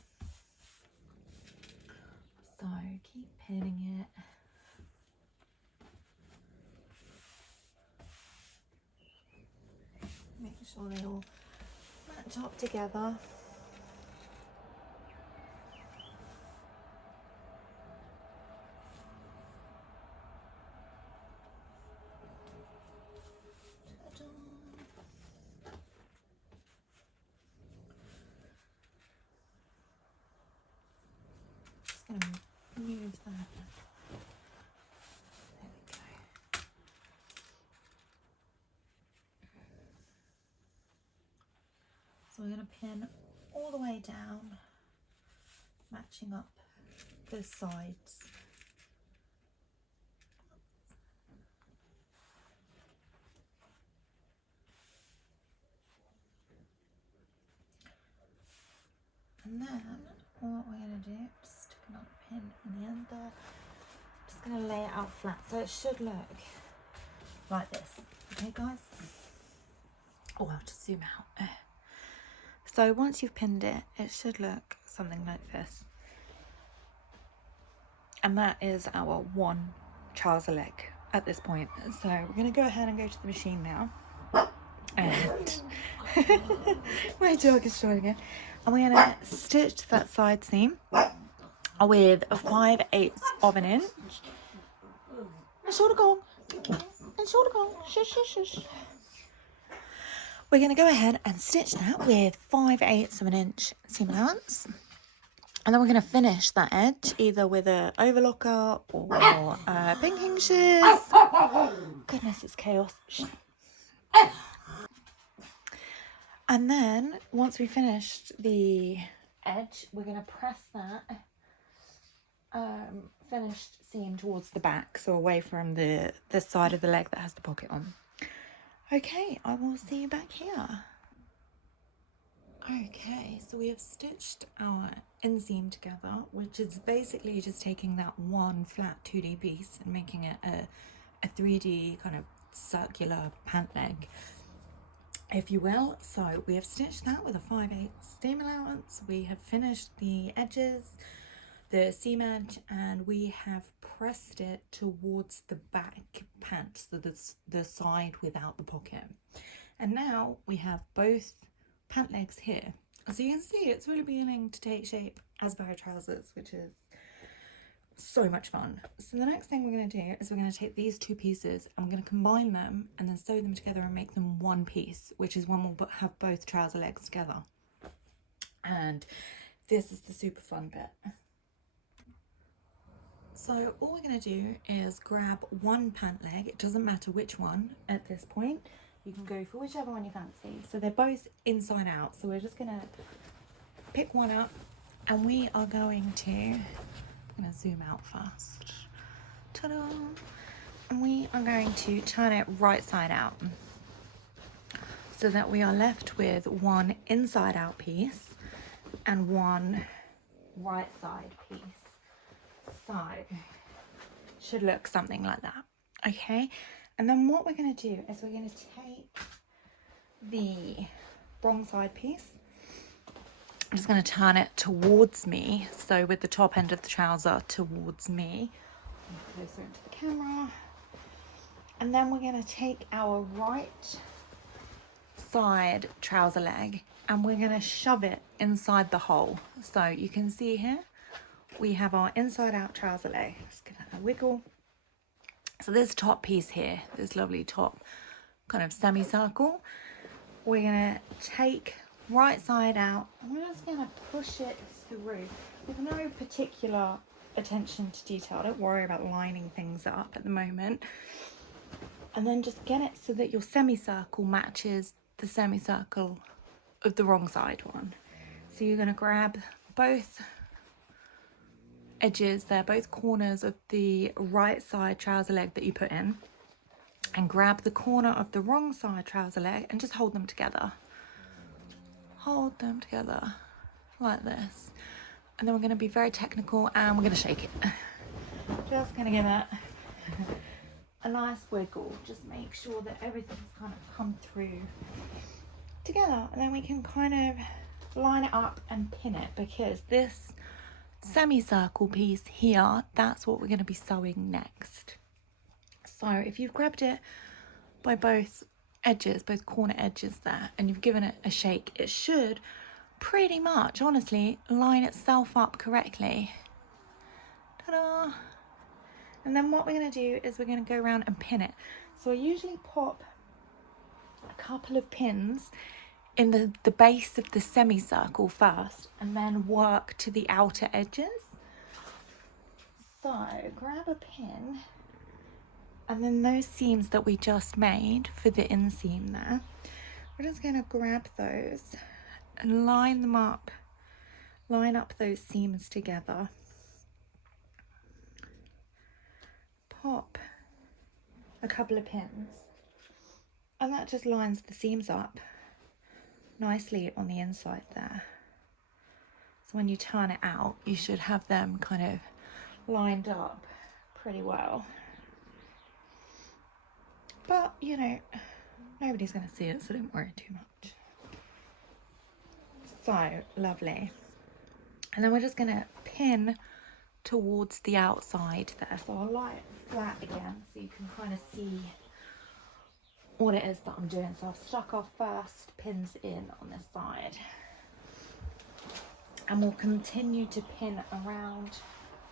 So keep pinning it. Make sure they all match up together. Just going to move that. There we go. So we're going to pin all the way down, matching up the sides. And then what we're going to do, just stick another pin in the end there, just going to lay it out flat so it should look like this. Okay guys? Oh, I'll just zoom out. So once you've pinned it, it should look something like this. And that is our one trouser leg at this point. So we're going to go ahead and go to the machine now. And my dog is showing it. And we're going to stitch that side seam with 5/8 of an inch. And shoulder gong. And shoulder gong. Shush, shush, shush. We're going to go ahead and stitch that with 5/8 of an inch seam allowance. And then we're going to finish that edge either with an overlocker or pinking shears. Goodness, it's chaos. And then once we finished the edge, we're going to press that finished seam towards the back, so away from the side of the leg that has the pocket on. Okay, I will see you back here. Okay, so we have stitched our inseam together, which is basically just taking that one flat 2D piece and making it a 3D kind of circular pant leg, if you will. So we have stitched that with a 5/8 seam allowance. We have finished the edges, the seam edge, and we have pressed it towards the back pant, so the side without the pocket. And now we have both pant legs here. So you can see it's really beginning to take shape as pair of trousers, which is so much fun. So the next thing we're going to do is we're going to take these two pieces and we're going to combine them and then sew them together and make them one piece, which is when we'll have both trouser legs together. And this is the super fun bit. So all we're going to do is grab one pant leg. It doesn't matter which one at this point. You can go for whichever one you fancy. So they're both inside out. So we're just going to pick one up and we are going to, I'm going to zoom out first. Ta-da! And we are going to turn it right side out so that we are left with one inside out piece and one right side piece. So should look something like that. Okay, and then what we're going to do is we're going to take the wrong side piece. I'm just going to turn it towards me, so with the top end of the trouser towards me, closer into the camera. And then we're going to take our right side trouser leg and we're going to shove it inside the hole. So you can see here we have our inside out trouser leg. Just give it a wiggle So this top piece here, this lovely top kind of semicircle, we're gonna take right side out and we're just gonna push it through with no particular attention to detail. Don't worry about lining things up at the moment. And then just get it so that your semicircle matches the semicircle of the wrong side one. So you're gonna grab both edges there, both corners of the right side trouser leg that you put in, and grab the corner of the wrong side trouser leg and just hold them together. Hold them together like this. And then we're going to be very technical and we're going to shake it. Just going to give it a nice wiggle. Just make sure that everything's kind of come through together. And then we can kind of line it up and pin it, because this semicircle piece here, that's what we're going to be sewing next. So if you've grabbed it by both edges, both corner edges there, and you've given it a shake, it should pretty much, honestly, line itself up correctly. Ta-da! And then what we're going to do is we're going to go around and pin it. So I usually pop a couple of pins in the base of the semicircle first, and then work to the outer edges. So grab a pin, and then those seams that we just made for the inseam there, we're just going to grab those and line them up, line up those seams together. Pop a couple of pins, and that just lines the seams up nicely on the inside there. So when you turn it out, you should have them kind of lined up pretty well. But, you know, nobody's going to see it, so don't worry too much. So, lovely. And then we're just going to pin towards the outside there. So I'll lie it flat again so you can kind of see what it is that I'm doing. So I've stuck our first pins in on this side. And we'll continue to pin around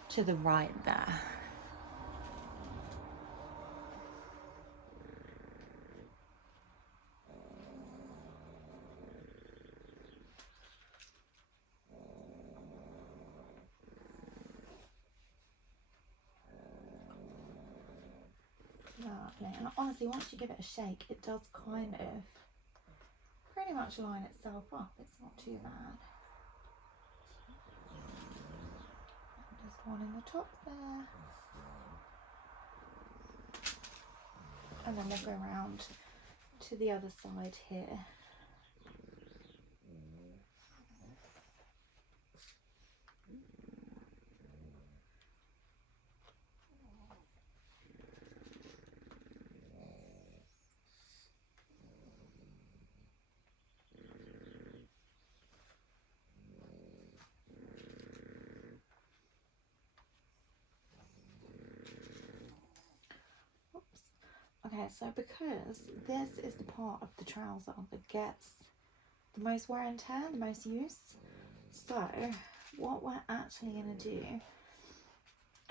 to the right there. Lovely. And honestly, once you give it a shake, it does kind of pretty much line itself up. It's not too bad. Just one in the top there. And then we'll go around to the other side here. Okay, so because this is the part of the trouser that gets the most wear and tear, the most use, so what we're actually going to do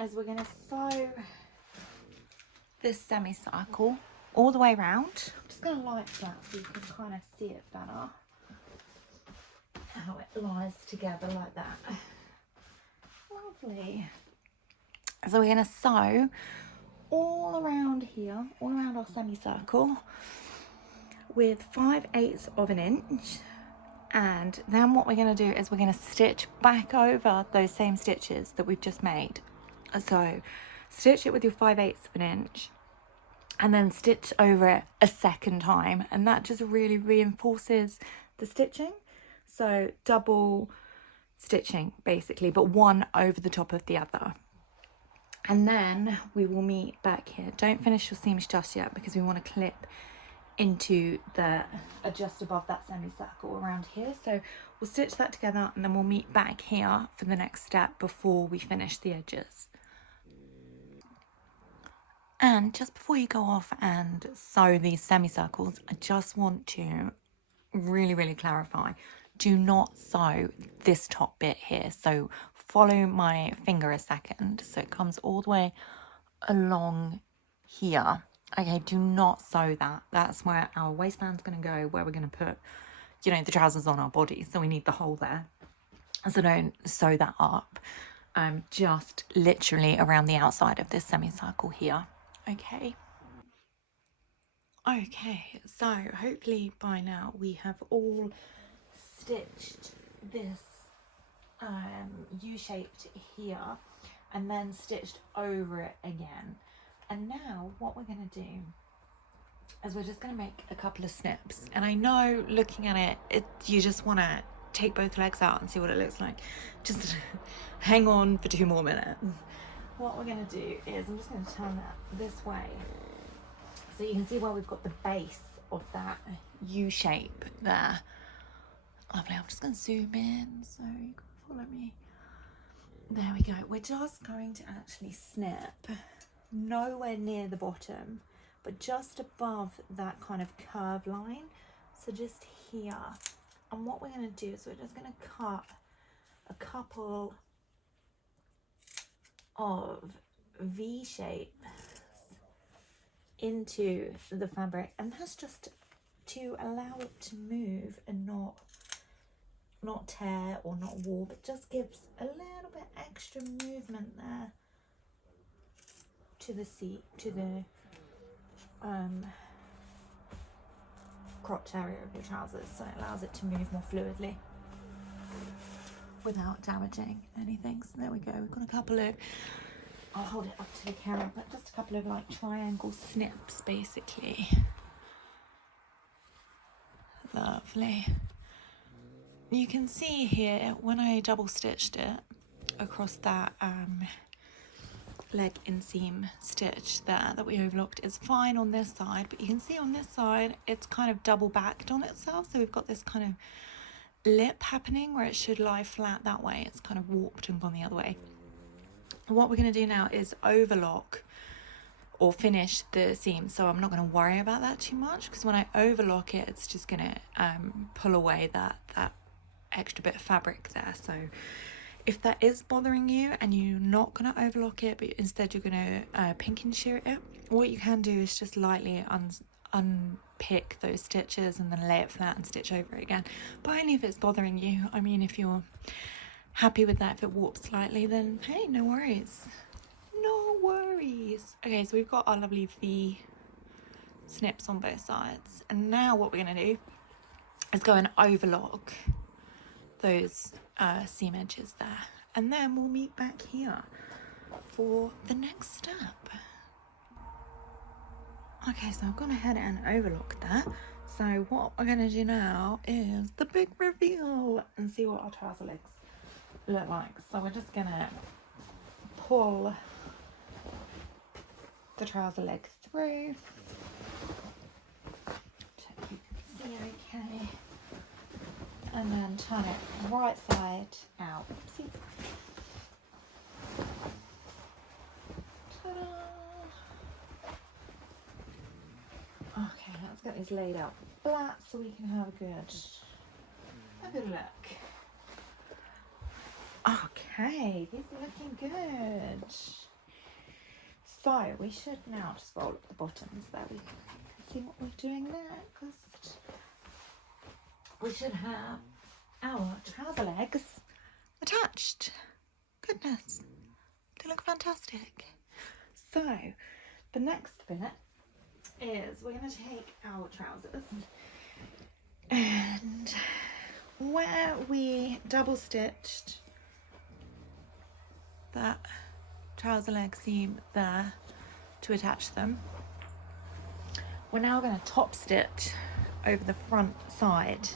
is we're going to sew this semicircle all the way around. I'm just going to lie it flat so you can kind of see it better, how it lies together like that. Lovely. So we're going to sew all around here, all around our semicircle with 5/8 of an inch. And then what we're going to do is we're going to stitch back over those same stitches that we've just made. So stitch it with your 5/8 of an inch and then stitch over it a second time, and that just really reinforces the stitching. So double stitching basically, but one over the top of the other. And then we will meet back here. Don't finish your seams just yet, because we want to clip into the just above that semicircle around here. So we'll stitch that together and then we'll meet back here for the next step before we finish the edges. And just before you go off and sew these semicircles, I just want to really clarify, do not sew this top bit here. So follow my finger a second, so it comes all the way along here. Okay, do not sew that. That's where our waistband's going to go, where we're going to put, you know, the trousers on our body. So we need the hole there. So don't sew that up. Just literally around the outside of this semicircle here. Okay. Okay, so hopefully by now we have all stitched this U-shaped here and then stitched over it again. And now what we're going to do is we're just going to make a couple of snips. And I know looking at it, you just want to take both legs out and see what it looks like. Just hang on for 2 more minutes. What we're going to do is I'm just going to turn that this way so you can see where we've got the base of that U shape there. Lovely. I'm just going to zoom in so you can follow me. There we go. We're just going to actually snip nowhere near the bottom, but just above that kind of curve line. So just here. And what we're going to do is we're just going to cut a couple of V shapes into the fabric, and that's just to allow it to move and not tear or not warp. It just gives a little bit extra movement there to the seat, to the crotch area of your trousers, so it allows it to move more fluidly without damaging anything. So there we go. We've got a couple of, I'll hold it up to the camera, but just a couple of like triangle snips basically. Lovely. You can see here when I double stitched it across that leg inseam stitch there that we overlocked, is fine on this side, but you can see on this side it's kind of double backed on itself, so we've got this kind of lip happening where it should lie flat that way. It's kind of warped and gone the other way. What we're going to do now is overlock or finish the seam, so I'm not going to worry about that too much, because when I overlock it, it's just going to pull away that extra bit of fabric there. So if that is bothering you and you're not going to overlock it, but instead you're going to pink and shear it, what you can do is just lightly unpick those stitches and then lay it flat and stitch over it again. But only if it's bothering you. I mean, if you're happy with that, if it warps slightly, then hey, no worries. No worries. Okay, so we've got our lovely V snips on both sides. And now what we're going to do is go and overlock those seam edges there. And then we'll meet back here for the next step. Okay, so I've gone ahead and overlocked that. So what we're going to do now is the big reveal and see what our trouser legs look like. So we're just going to pull the trouser leg through. Check you can see okay. And then turn it right side out. See? Ta-da! Okay, let's get these laid out flat so we can have a good look. Okay, these are looking good. So we should now just roll up the bottoms there. We can see what we're doing next. We should have our trouser legs attached. Goodness, they look fantastic. So the next bit is we're going to take our trousers, and where we double stitched that trouser leg seam there to attach them, we're now going to top stitch over the front side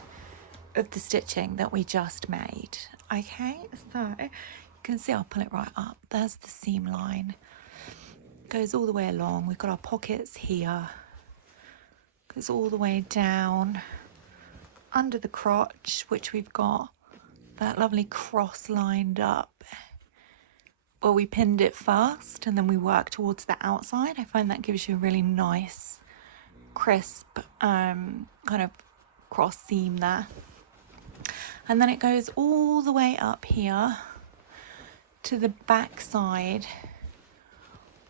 of the stitching that we just made. Okay, so you can see, I'll pull it right up, there's the seam line, goes all the way along. We've got our pockets here, goes all the way down under the crotch, which we've got that lovely cross lined up. Well, we pinned it first and then we work towards the outside. I find that gives you a really nice crisp kind of cross seam there. And then it goes all the way up here to the back side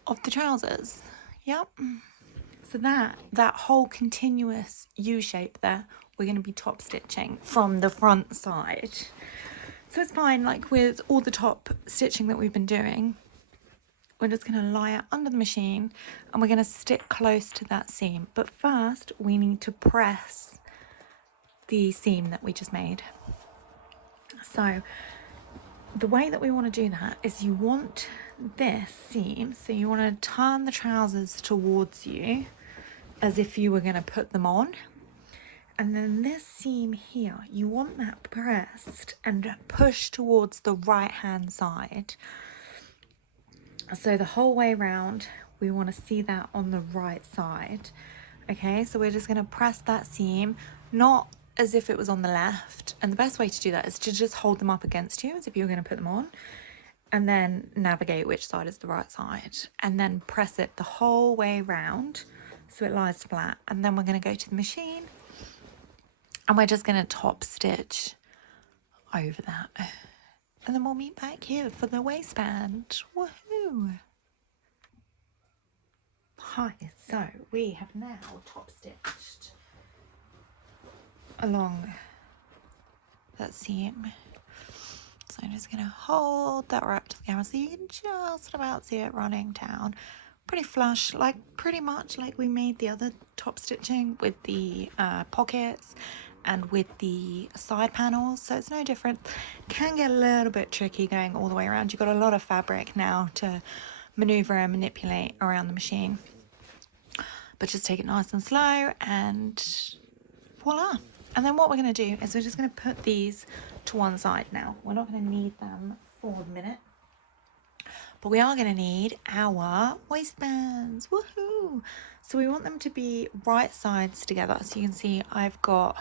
of the trousers. Yep. So that whole continuous U shape there, we're going to be top stitching from the front side. So it's fine, like with all the top stitching that we've been doing, we're just going to lie it under the machine and we're going to stick close to that seam. But first we need to press the seam that we just made. So the way that we want to do that is you want this seam, so you want to turn the trousers towards you as if you were going to put them on. And then this seam here, you want that pressed and pushed towards the right hand side. So the whole way around, we want to see that on the right side. Okay, so we're just going to press that seam, not as if it was on the left. And the best way to do that is to just hold them up against you as if you were going to put them on, and then navigate which side is the right side, and then press it the whole way around so it lies flat. And then we're going to go to the machine and we're just going to top stitch over that. And then we'll meet back here for the waistband. Woohoo! Hi, so we have now top stitched along that seam. So I'm just going to hold that right up to the camera so you can just about see it running down. Pretty flush, like pretty much like we made the other top stitching with the pockets and with the side panels, so it's no different. Can get a little bit tricky going all the way around. You've got a lot of fabric now to maneuver and manipulate around the machine, but just take it nice and slow and voila. And then what we're going to do is we're just going to put these to one side now. We're not going to need them for the minute, but we are going to need our waistbands. Woohoo! So we want them to be right sides together. So you can see I've got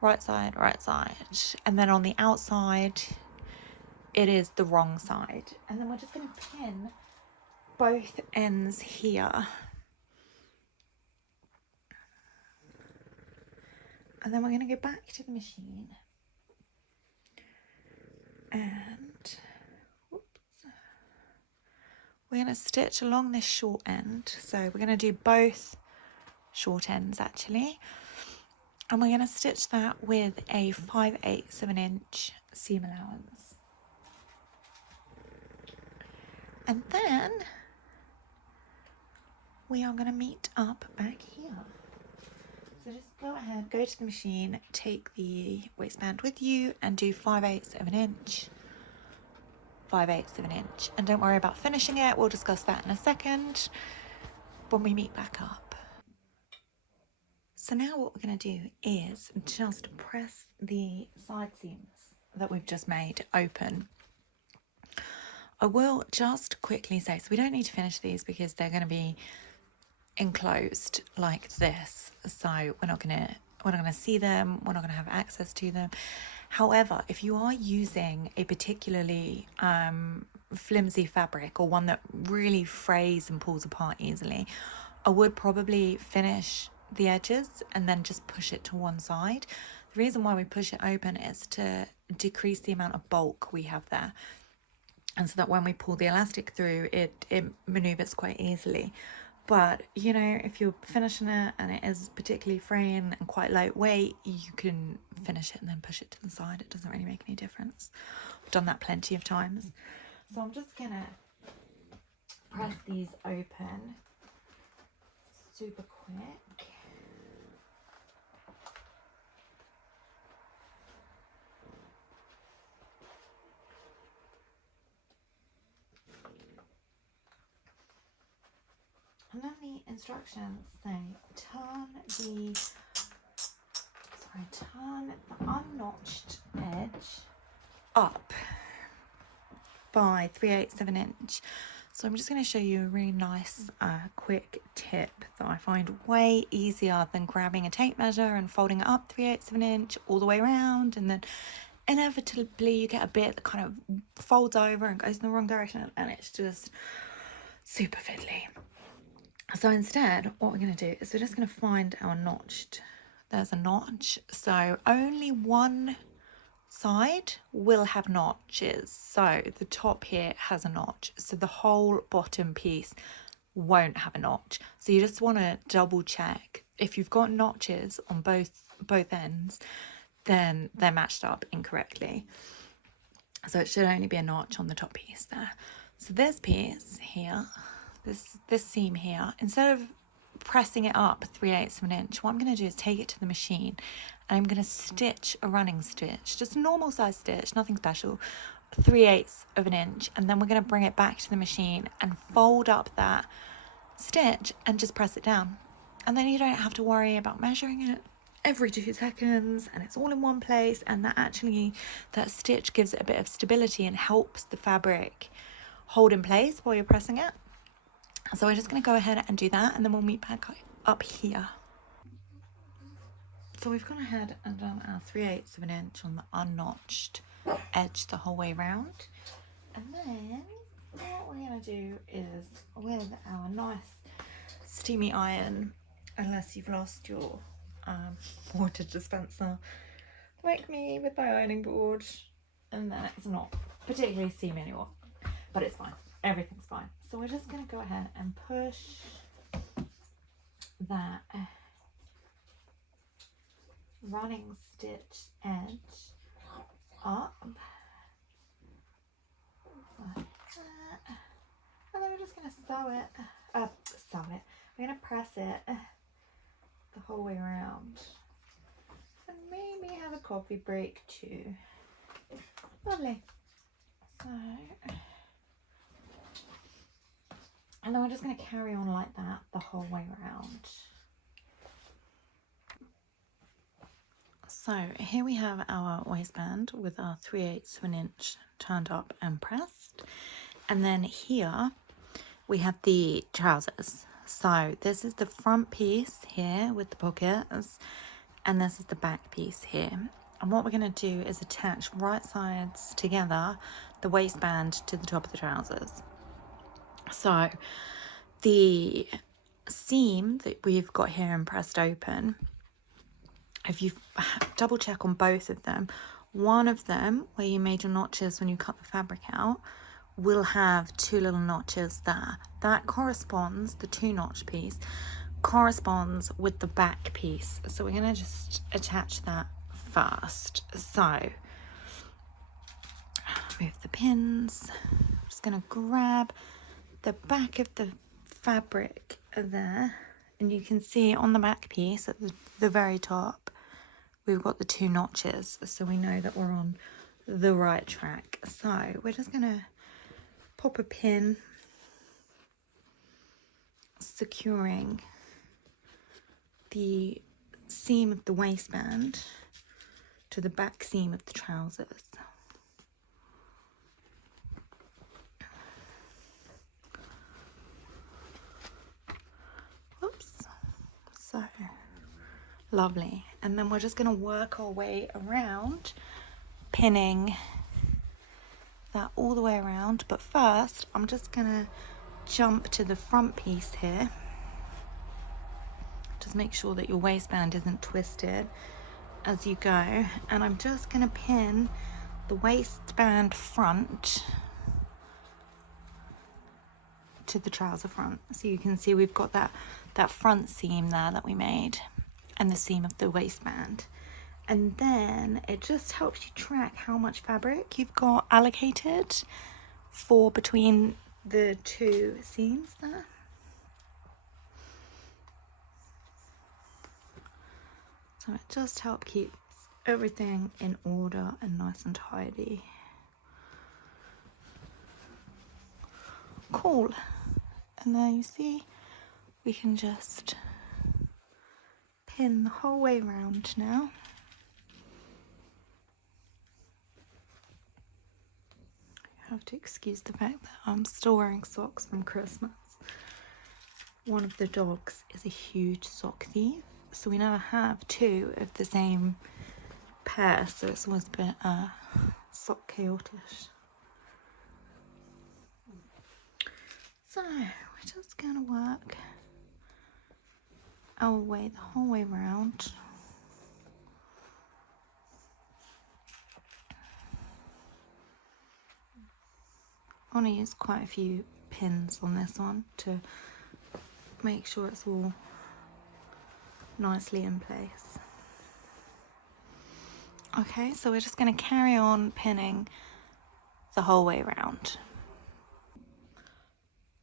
right side, and then on the outside it is the wrong side. And then we're just going to pin both ends here. And then we're going to go back to the machine and we're going to stitch along this short end. So we're going to do both short ends actually. And we're going to stitch that with a 5/8 of an inch seam allowance. And then we are going to meet up back here. So just go ahead, go to the machine, take the waistband with you and do 5/8 of an inch, 5/8 of an inch. And don't worry about finishing it, we'll discuss that in a second when we meet back up. So now what we're going to do is just press the side seams that we've just made open. I will just quickly say, so we don't need to finish these because they're going to be enclosed like this, so we're not going to see them, we're not going to have access to them. However, if you are using a particularly flimsy fabric or one that really frays and pulls apart easily, I would probably finish the edges and then just push it to one side. The reason why we push it open is to decrease the amount of bulk we have there, and so that when we pull the elastic through it maneuvers quite easily. But you know, if you're finishing it and it is particularly fraying and quite lightweight, you can finish it and then push it to the side. It doesn't really make any difference. I've done that plenty of times. So I'm just gonna press these open super quick. And then the instructions say turn the unnotched edge up by 3/8 of an inch. So I'm just going to show you a really nice quick tip that I find way easier than grabbing a tape measure and folding it up 3/8 of an inch all the way around, and then inevitably you get a bit that kind of folds over and goes in the wrong direction, and it's just super fiddly. So instead, what we're going to do is we're just going to find our notched. There's a notch. So only one side will have notches. So the top here has a notch. So the whole bottom piece won't have a notch. So you just want to double check. If you've got notches on both ends, then they're matched up incorrectly. So it should only be a notch on the top piece there. So this piece here, this seam here, instead of pressing it up 3/8 of an inch, what I'm going to do is take it to the machine and I'm going to stitch a running stitch, just a normal size stitch, nothing special, 3/8 of an inch, and then we're going to bring it back to the machine and fold up that stitch and just press it down. And then you don't have to worry about measuring it every 2 seconds, and it's all in one place, and that stitch gives it a bit of stability and helps the fabric hold in place while you're pressing it. So we're just going to go ahead and do that, and then we'll meet back up here. So we've gone ahead and done our 3/8 of an inch on the unnotched edge the whole way around. And then what we're going to do is, with our nice steamy iron, unless you've lost your water dispenser, like me with my ironing board, and then it's not particularly steamy anymore, but it's fine, everything's fine. So we're just going to go ahead and push that running stitch edge up like that, and then we're just going to we're going to press it the whole way around, and maybe have a coffee break too. Lovely. So, and then we're just going to carry on like that the whole way around. So here we have our waistband with our 3/8 of an inch turned up and pressed. And then here we have the trousers. So this is the front piece here with the pockets, and this is the back piece here. And what we're going to do is attach right sides together the waistband to the top of the trousers. So the seam that we've got here and pressed open, if you double check on both of them, one of them where you made your notches when you cut the fabric out will have 2 little notches there. That corresponds, the 2-notch piece corresponds with the back piece. So we're going to just attach that first. So move the pins. I'm just going to grab the back of the fabric there, and you can see on the back piece at the very top we've got the 2 notches, so we know that we're on the right track. So we're just going to pop a pin securing the seam of the waistband to the back seam of the trousers. Oops. So lovely. And then we're just going to work our way around, pinning that all the way around. But first, I'm just going to jump to the front piece here. Just make sure that your waistband isn't twisted as you go. And I'm just going to pin the waistband front to the trouser front. So you can see we've got that front seam there that we made, and the seam of the waistband. And then it just helps you track how much fabric you've got allocated for between the 2 seams there. So it just helps keep everything in order and nice and tidy. Cool. And there you see, we can just pin the whole way around now. You have to excuse the fact that I'm still wearing socks from Christmas. One of the dogs is a huge sock thief, so we never have 2 of the same pair, so it's always a bit sock chaotic. So we're just going to work our way the whole way around. I want to use quite a few pins on this one to make sure it's all nicely in place. Okay, so we're just going to carry on pinning the whole way around.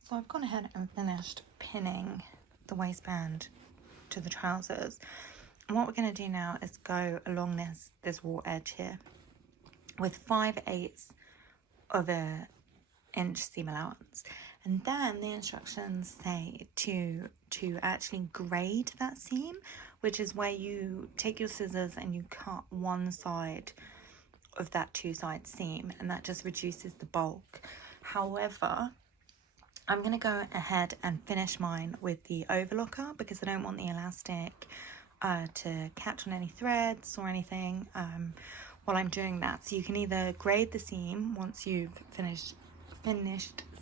So I've gone ahead and finished pinning the waistband to the trousers. And what we're going to do now is go along this wall edge here with 5/8 of an inch seam allowance. And then the instructions say to actually grade that seam, which is where you take your scissors and you cut one side of that two-side seam, and that just reduces the bulk. However, I'm going to go ahead and finish mine with the overlocker because I don't want the elastic to catch on any threads or anything while I'm doing that. So you can either grade the seam once you've finished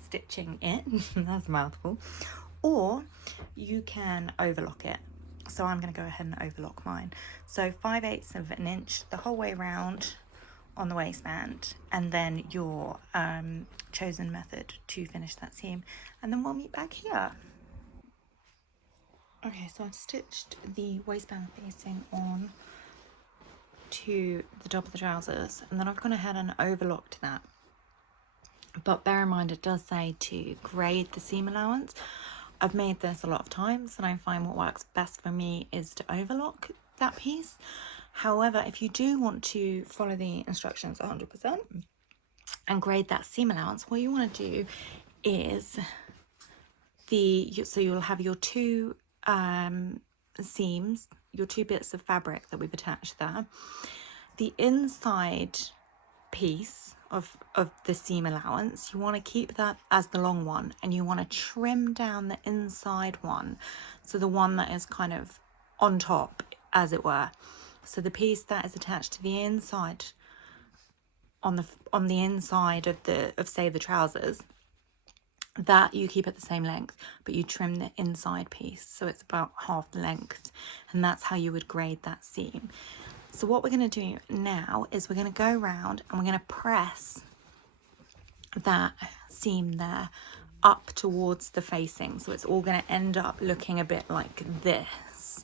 stitching it, that's a mouthful, or you can overlock it. So I'm going to go ahead and overlock mine. So 5/8 of an inch the whole way around on the waistband, and then your chosen method to finish that seam, and then we'll meet back here. Okay, so I've stitched the waistband facing on to the top of the trousers, and then I've gone ahead and overlocked that. But bear in mind, it does say to grade the seam allowance. I've made this a lot of times, and I find what works best for me is to overlock that piece. However, if you do want to follow the instructions 100% and grade that seam allowance, what you want to do is so you'll have your two seams, your two bits of fabric that we've attached there. The inside piece of the seam allowance, you want to keep that as the long one, and you want to trim down the inside one, so the one that is kind of on top, as it were. So the piece that is attached to the inside, on the inside of say the trousers, that you keep at the same length, but you trim the inside piece so it's about half the length, and that's how you would grade that seam. So what we're going to do now is we're going to go around and we're going to press that seam there up towards the facing, so it's all going to end up looking a bit like this.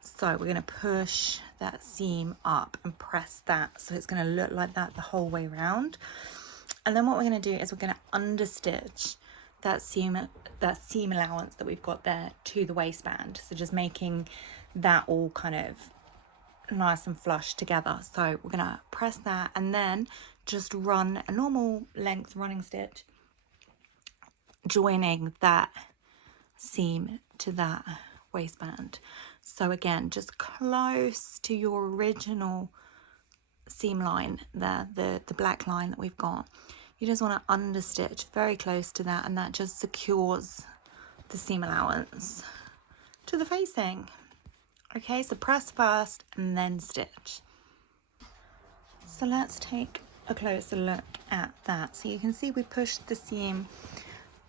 So we're going to push that seam up and press that so it's going to look like that the whole way around. And then what we're going to do is we're going to understitch that seam allowance that we've got there to the waistband, so just making that all kind of nice and flush together. So we're going to press that and then just run a normal length running stitch, joining that seam to that waistband. So again, just close to your original seam line there, the black line that we've got. You just want to understitch very close to that, and that just secures the seam allowance to the facing. Okay, so press first and then stitch. So let's take a closer look at that. So you can see we pushed the seam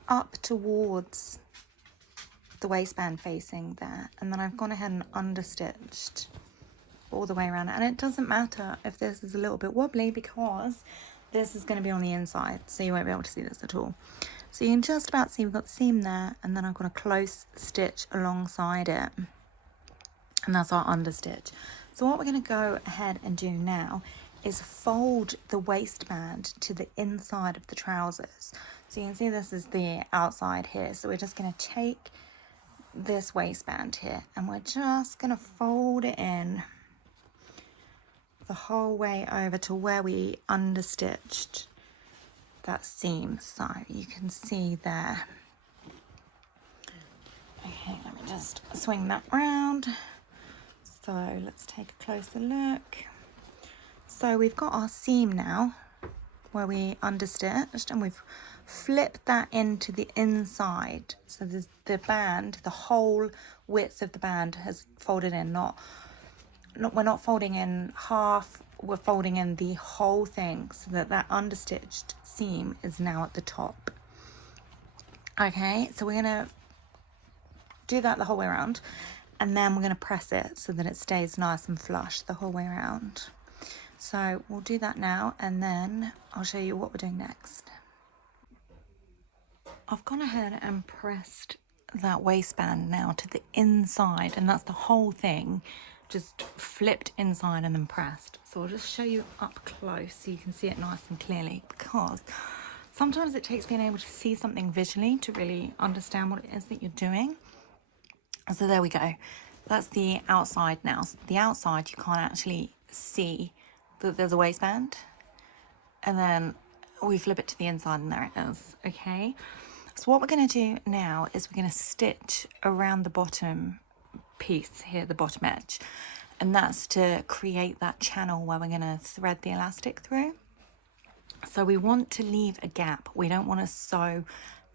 up towards the waistband facing there, and then I've gone ahead and understitched all the way around it. And it doesn't matter if this is a little bit wobbly because this is going to be on the inside, so you won't be able to see this at all. So you can just about see we've got the seam there, and then I've got a close stitch alongside it, and that's our understitch. So what we're going to go ahead and do now is fold the waistband to the inside of the trousers. So you can see this is the outside here, so we're just going to take this waistband here and we're just going to fold it in the whole way over to where we understitched that seam. So you can see there. Okay, let me just swing that round. So let's take a closer look. So we've got our seam now where we understitched, and we've flipped that into the inside. So the band, the whole width of the band has folded in. We're not folding in half, we're folding in the whole thing, so that understitched seam is now at the top. Okay, so we're going to do that the whole way around, and then we're going to press it so that it stays nice and flush the whole way around. So we'll do that now, and then I'll show you what we're doing next. I've gone ahead and pressed that waistband now to the inside, and that's the whole thing, just flipped inside and then pressed. So I'll just show you up close so you can see it nice and clearly, because sometimes it takes being able to see something visually to really understand what it is that you're doing. So there we go. That's the outside now. So the outside, you can't actually see that there's a waistband. And then we flip it to the inside and there it is. Okay. So what we're going to do now is we're going to stitch around the bottom piece here, the bottom edge. And that's to create that channel where we're going to thread the elastic through. So we want to leave a gap. We don't want to sew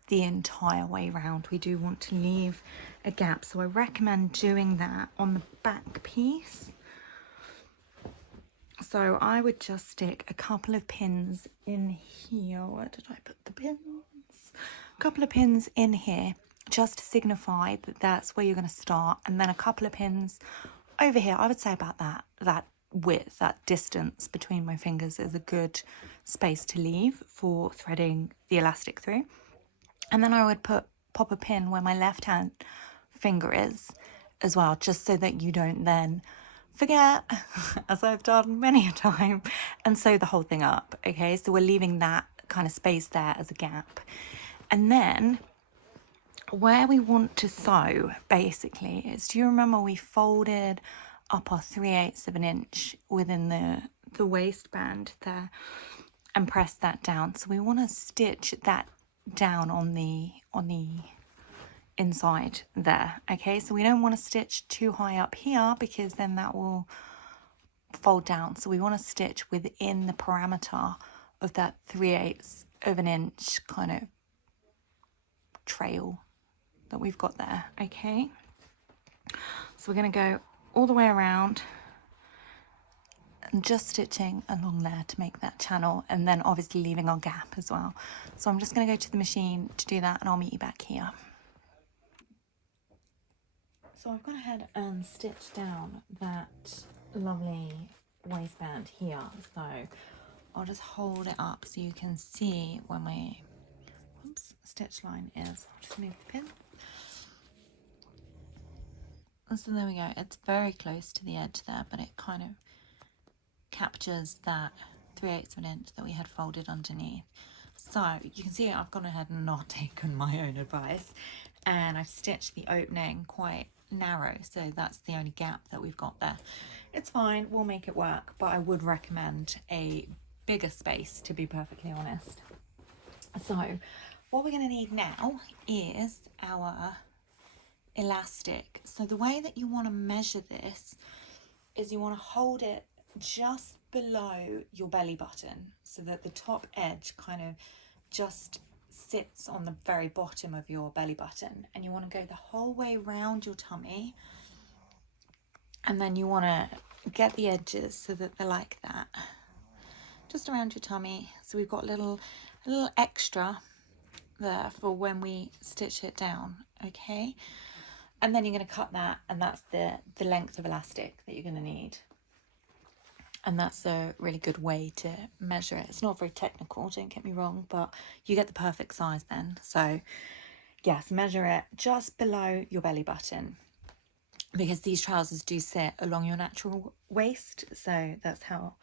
the entire way around. We do want to leave a gap. So I recommend doing that on the back piece. So I would just stick a couple of pins in here. Where did I put the pins? A couple of pins in here just to signify that that's where you're going to start, and then a couple of pins over here. I would say about that width, that distance between my fingers is a good space to leave for threading the elastic through. And then I would pop a pin where my left hand finger is as well, just so that you don't then forget, as I've done many a time, and sew the whole thing up. Okay, so we're leaving that kind of space there as a gap. And then where we want to sew basically is, do you remember we folded up our 3/8 of an inch within the waistband there and pressed that down? So we want to stitch that down on the inside there. Okay, so we don't want to stitch too high up here because then that will fold down. So we want to stitch within the parameter of that 3/8 of an inch kind of trail that we've got there. Okay, so we're going to go all the way around and just stitching along there to make that channel, and then obviously leaving our gap as well. So I'm just going to go to the machine to do that, and I'll meet you back here. So I've gone ahead and stitched down that lovely waistband here. So I'll just hold it up so you can see where my stitch line is. I'll just move the pin. So there we go. It's very close to the edge there, but it kind of captures that 3/8 of an inch that we had folded underneath. So you can see I've gone ahead and not taken my own advice, and I've stitched the opening quite narrow, so that's the only gap that we've got there. It's fine, we'll make it work, but I would recommend a bigger space, to be perfectly honest. So what we're going to need now is our elastic. So the way that you want to measure this is you want to hold it just below your belly button so that the top edge kind of just sits on the very bottom of your belly button, and you want to go the whole way around your tummy, and then you want to get the edges so that they're like that, just around your tummy. So we've got a little extra there for when we stitch it down. Okay, and then you're going to cut that, and that's the length of elastic that you're going to need. And that's a really good way to measure it. It's not very technical, don't get me wrong, but you get the perfect size then. So yes, measure it just below your belly button, because these trousers do sit along your natural waist. So that's how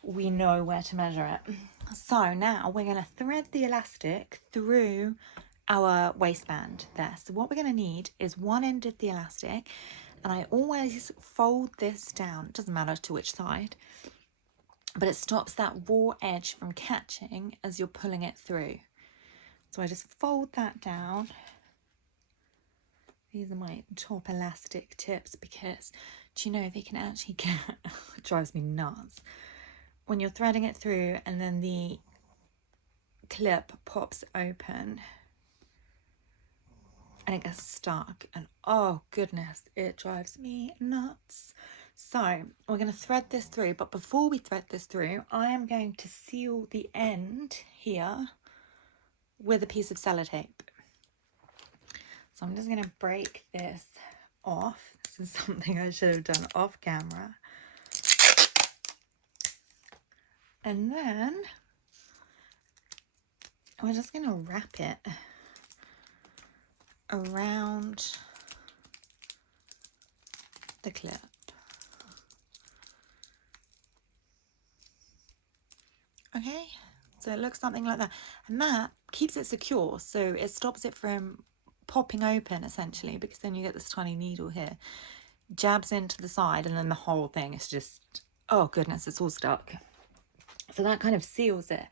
we know where to measure it. So now we're going to thread the elastic through our waistband there. So what we're going to need is one end of the elastic, and I always fold this down. It doesn't matter to which side, but it stops that raw edge from catching as you're pulling it through. So I just fold that down. These are my top elastic tips, because do you know they can actually get, it drives me nuts, when you're threading it through and then the clip pops open and it gets stuck, and oh goodness, it drives me nuts. So we're going to thread this through, but before we thread this through, I am going to seal the end here with a piece of sellotape. So I'm just going to break this off. This is something I should have done off camera. And then we're just going to wrap it around the clip. Okay, so it looks something like that, and that keeps it secure, so it stops it from popping open essentially, because then you get this tiny needle here, jabs into the side, and then the whole thing is just, oh goodness, it's all stuck. So that kind of seals it.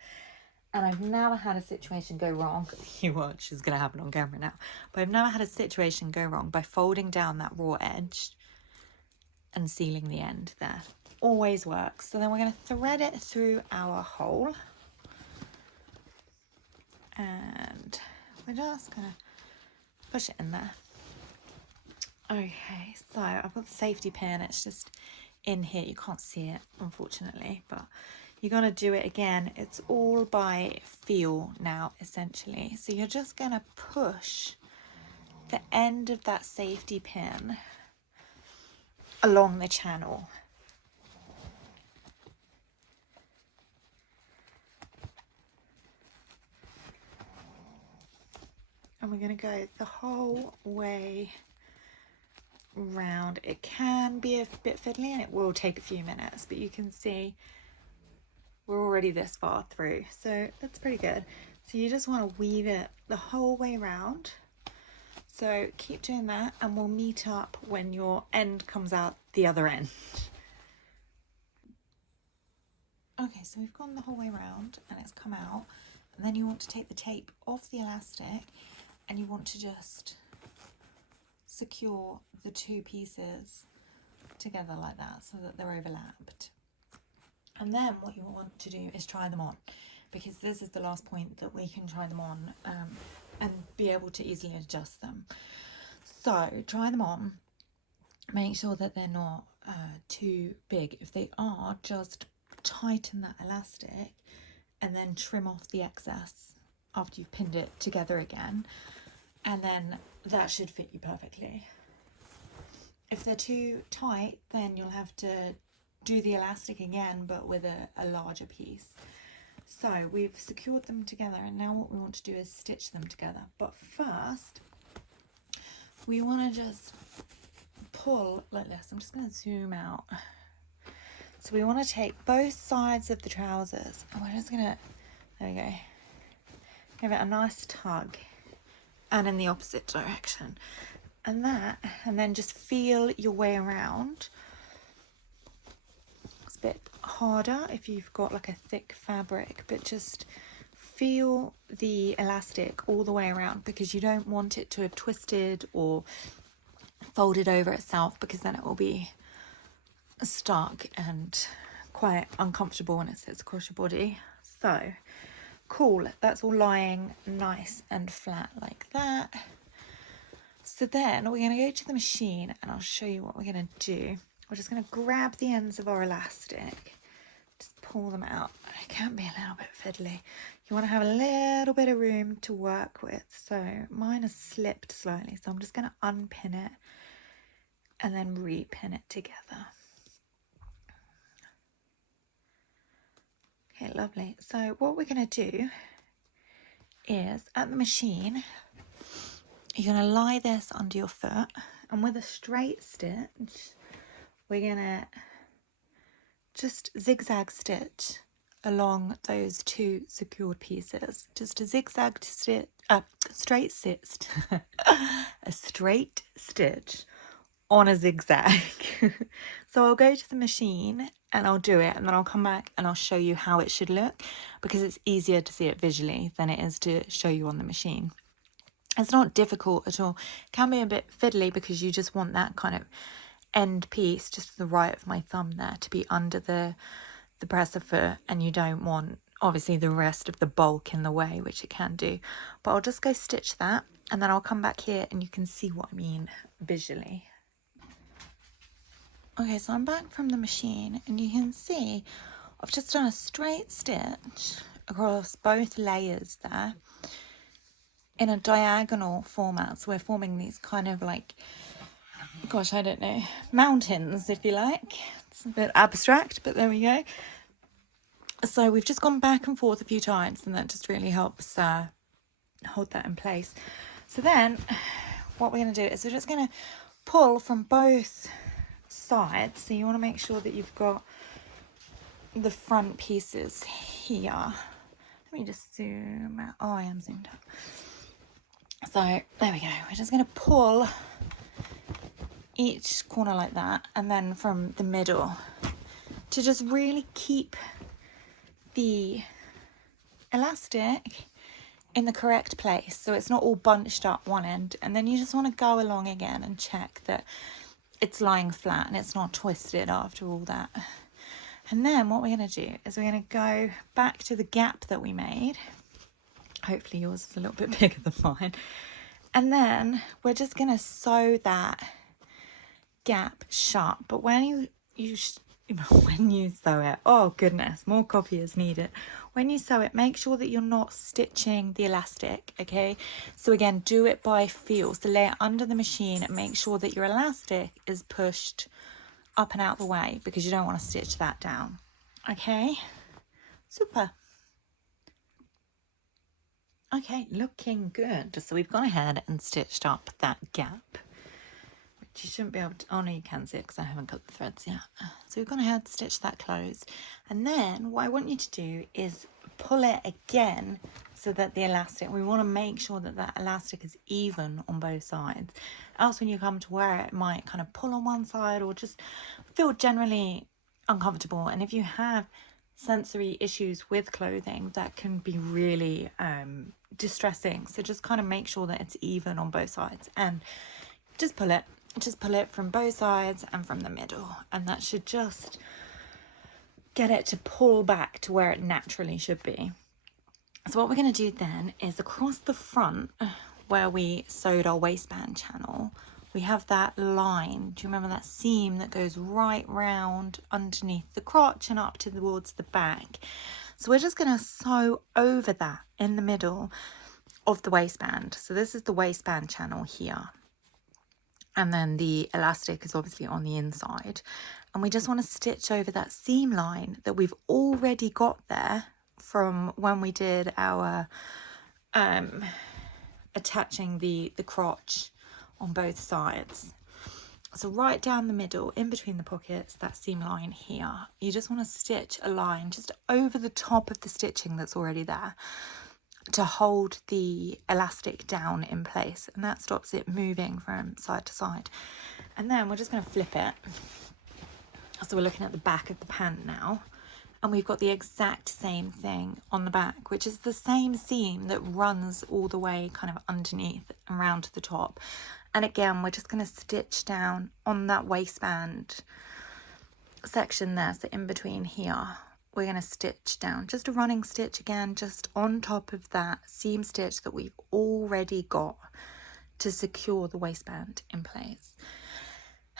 And I've never had a situation go wrong. You watch, it's going to happen on camera now. But I've never had a situation go wrong by folding down that raw edge and sealing the end there. Always works. So then we're going to thread it through our hole. And we're just going to push it in there. Okay, so I've got the safety pin. It's just in here. You can't see it, unfortunately, but you got to do it again. It's all by feel now, essentially. So you're just going to push the end of that safety pin along the channel. And we're going to go the whole way round. It can be a bit fiddly and it will take a few minutes, but you can see we're already this far through, so that's pretty good. So you just want to weave it the whole way around. So keep doing that, and we'll meet up when your end comes out the other end. Okay, so we've gone the whole way around and it's come out, and then you want to take the tape off the elastic and you want to just secure the two pieces together like that so that they're overlapped. And then what you want to do is try them on, because this is the last point that we can try them on and be able to easily adjust them. So try them on, make sure that they're not too big. If they are, just tighten that elastic and then trim off the excess after you've pinned it together again, and then that should fit you perfectly. If they're too tight, then you'll have to do the elastic again, but with a larger piece. So we've secured them together, and now what we want to do is stitch them together. But first, we want to just pull like this. I'm just going to zoom out. So we want to take both sides of the trousers, and we're just going to, there we go, give it a nice tug, and in the opposite direction. And then just feel your way around. It's a bit harder if you've got like a thick fabric, but just feel the elastic all the way around, because you don't want it to have twisted or folded over itself, because then it will be stuck and quite uncomfortable when it sits across your body. So cool, that's all lying nice and flat like that. So then we're going to go to the machine and I'll show you what we're going to do. We're just going to grab the ends of our elastic, just pull them out. It can be a little bit fiddly. You want to have a little bit of room to work with. So mine has slipped slightly, so I'm just going to unpin it and then repin it together. Okay, lovely. So what we're going to do is, at the machine, you're going to lie this under your foot, and with a straight stitch, we're going to just zigzag stitch along those two secured pieces. Just a zigzag stitch, straight stitch, a straight stitch on a zigzag. So I'll go to the machine and I'll do it, and then I'll come back and I'll show you how it should look, because it's easier to see it visually than it is to show you on the machine. It's not difficult at all. It can be a bit fiddly because you just want that kind of end piece just to the right of my thumb there to be under the presser foot, and you don't want obviously the rest of the bulk in the way, which it can do. But I'll just go stitch that, and then I'll come back here and you can see what I mean visually. Okay, so I'm back from the machine and you can see I've just done a straight stitch across both layers there in a diagonal format. So we're forming these kind of like, gosh, I don't know, mountains, if you like. It's a bit abstract, but there we go. So we've just gone back and forth a few times, and that just really helps hold that in place. So then what we're going to do is we're just going to pull from both sides. So you want to make sure that you've got the front pieces here. Let me just zoom out. Oh, I am zoomed out. So there we go. We're just going to pull each corner like that, and then from the middle to just really keep the elastic in the correct place so it's not all bunched up one end. And then you just want to go along again and check that it's lying flat and it's not twisted after all that. And then what we're going to do is we're going to go back to the gap that we made. Hopefully yours is a little bit bigger than mine. And then we're just going to sew that gap shut. But when you sew it, oh goodness, more copy is needed. When you sew it, make sure that you're not stitching the elastic, okay? So again, do it by feel. So lay it under the machine and make sure that your elastic is pushed up and out the way, because you don't want to stitch that down. Okay, super. Okay, looking good. So we've gone ahead and stitched up that gap, which you shouldn't be able to, oh no, you can see it because I haven't cut the threads yet. So we've gone ahead and stitched that closed. And then what I want you to do is pull it again so that the elastic, we want to make sure that that elastic is even on both sides. Else when you come to wear it, it might kind of pull on one side or just feel generally uncomfortable. And if you have sensory issues with clothing, that can be really distressing. So just kind of make sure that it's even on both sides and just pull it from both sides and from the middle, and that should just get it to pull back to where it naturally should be. So what we're going to do then is across the front where we sewed our waistband channel, we have that line. Do you remember that seam that goes right round underneath the crotch and up towards the back? So we're just going to sew over that in the middle of the waistband. So this is the waistband channel here. And then the elastic is obviously on the inside. And we just want to stitch over that seam line that we've already got there from when we did our attaching the crotch on both sides. So right down the middle, in between the pockets, that seam line here, you just want to stitch a line just over the top of the stitching that's already there to hold the elastic down in place, and that stops it moving from side to side. And then we're just going to flip it. So we're looking at the back of the pant now, and we've got the exact same thing on the back, which is the same seam that runs all the way kind of underneath and round to the top. And again, we're just going to stitch down on that waistband section there. So in between here, we're going to stitch down just a running stitch again, just on top of that seam stitch that we've already got to secure the waistband in place.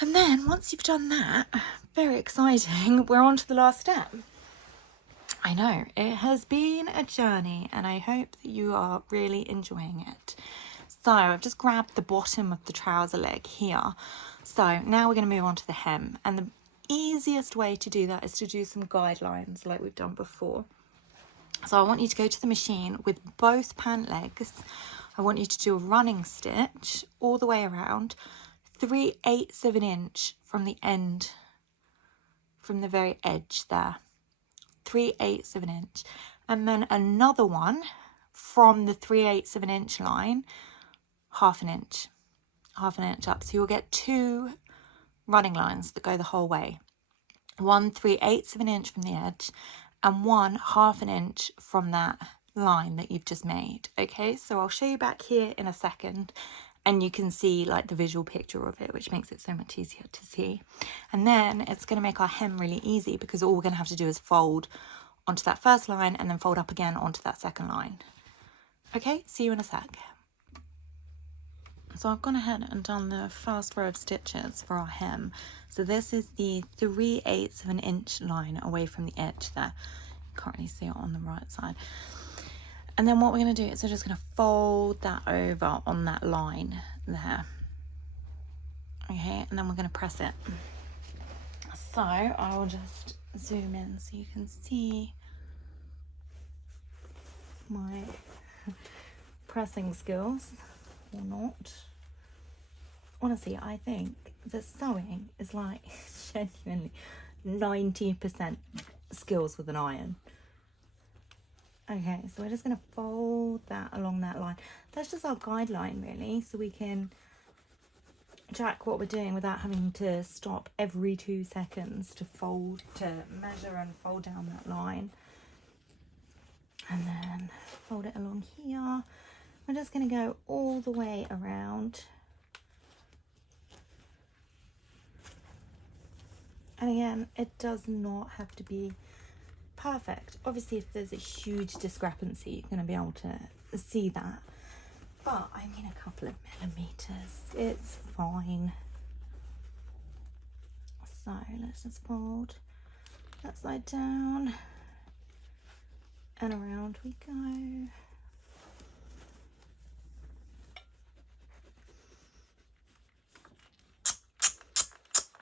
And then once you've done that, very exciting, we're on to the last step. I know, it has been a journey and I hope that you are really enjoying it. So I've just grabbed the bottom of the trouser leg here. So now we're going to move on to the hem, and the easiest way to do that is to do some guidelines like we've done before. So I want you to go to the machine with both pant legs. I want you to do a running stitch all the way around, 3/8 of an inch from the end, from the very edge there, 3/8 of an inch, and then another one from the 3/8 of an inch line, half an inch up. So you'll get two running lines that go the whole way, one 3/8 of an inch from the edge and one half an inch from that line that you've just made. Okay, so I'll show you back here in a second and you can see like the visual picture of it, which makes it so much easier to see. And then it's going to make our hem really easy because all we're going to have to do is fold onto that first line and then fold up again onto that second line. Okay, see you in a sec. So I've gone ahead and done the first row of stitches for our hem. So this is the 3/8 of an inch line away from the edge there. You can't really see it on the right side. And then what we're going to do is we're just going to fold that over on that line there. Okay, and then we're going to press it. So I will just zoom in so you can see my pressing skills, or not. honestly, I think that sewing is like genuinely 90% skills with an iron. Okay, so we're just going to fold that along that line. That's just our guideline really, so we can track what we're doing without having to stop every 2 seconds to measure and fold down that line. And then fold it along here. We're just going to go all the way around. And again, it does not have to be perfect. Obviously, if there's a huge discrepancy, you're going to be able to see that. But I mean, a couple of millimeters, it's fine. So let's just fold that side down and around we go.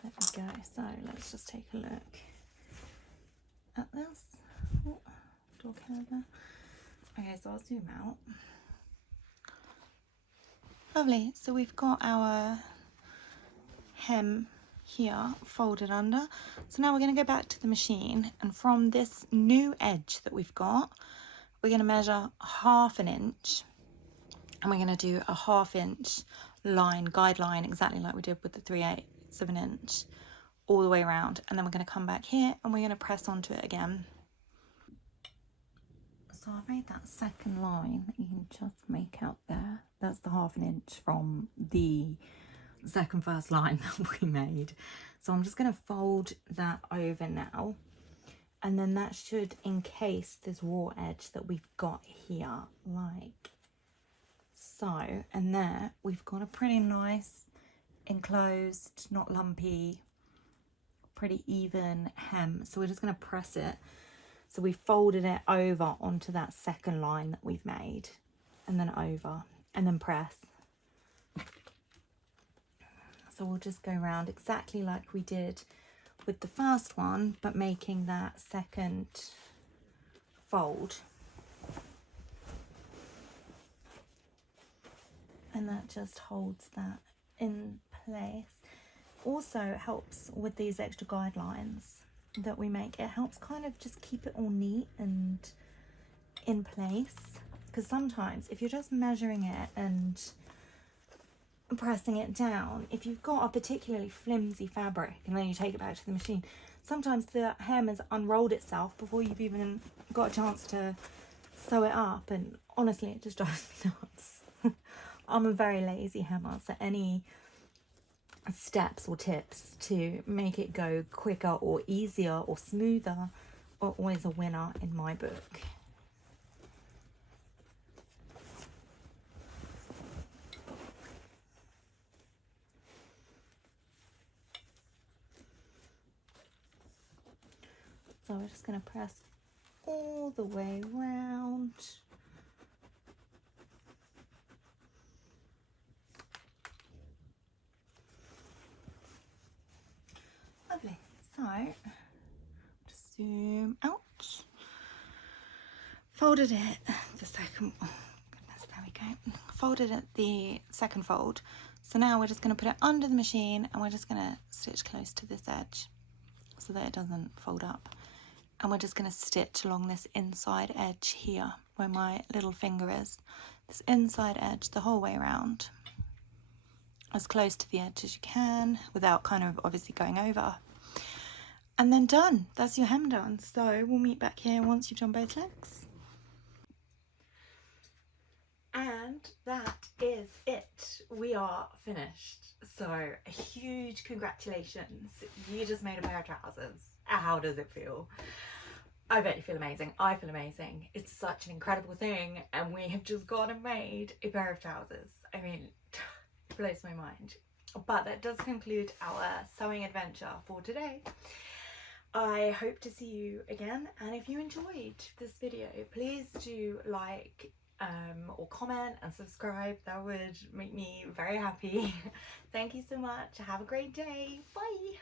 There we go. So let's just take a look at this. Oh, dog hair there. Okay, so I'll zoom out. Lovely. So we've got our hem here folded under. So now we're going to go back to the machine, and from this new edge that we've got, we're going to measure 1/2 inch, and we're going to do a 1/2 inch line, guideline, exactly like we did with the 3/8 of an inch, all the way around. And then we're going to come back here and we're going to press onto it again. So I've made that second line that you can just make out there. That's the 1/2 inch from the first line that we made. So I'm just going to fold that over now, and then that should encase this raw edge that we've got here, like so. And there we've got a pretty nice enclosed, not lumpy, pretty even hem. So we're just going to press it. So we folded it over onto that second line that we've made, and then over, and then press. So we'll just go around exactly like we did with the first one, but making that second fold. And that just holds that in place. Also, it helps with these extra guidelines that we make. It helps kind of just keep it all neat and in place, because sometimes if you're just measuring it and pressing it down, if you've got a particularly flimsy fabric and then you take it back to the machine, sometimes the hem has unrolled itself before you've even got a chance to sew it up, and honestly it just drives me nuts. I'm a very lazy hemmer, so any steps or tips to make it go quicker or easier or smoother are always a winner in my book. So we're just going to press all the way round. Lovely. So just zoom out. Folded it the second. Oh goodness, there we go. Folded it the second fold. So now we're just going to put it under the machine, and we're just going to stitch close to this edge so that it doesn't fold up. And we're just going to stitch along this inside edge here where my little finger is. This inside edge the whole way around, as close to the edge as you can without kind of obviously going over. And then done. That's your hem done. So we'll meet back here once you've done both legs. And that is it. We are finished. So a huge congratulations. You just made a pair of trousers. How does it feel? I bet you feel amazing. I feel amazing. It's such an incredible thing, and we have just gone and made a pair of trousers. I mean, it blows my mind. But that does conclude our sewing adventure for today. I hope to see you again, and if you enjoyed this video, please do like or comment and subscribe. That would make me very happy. Thank you so much. Have a great day. Bye.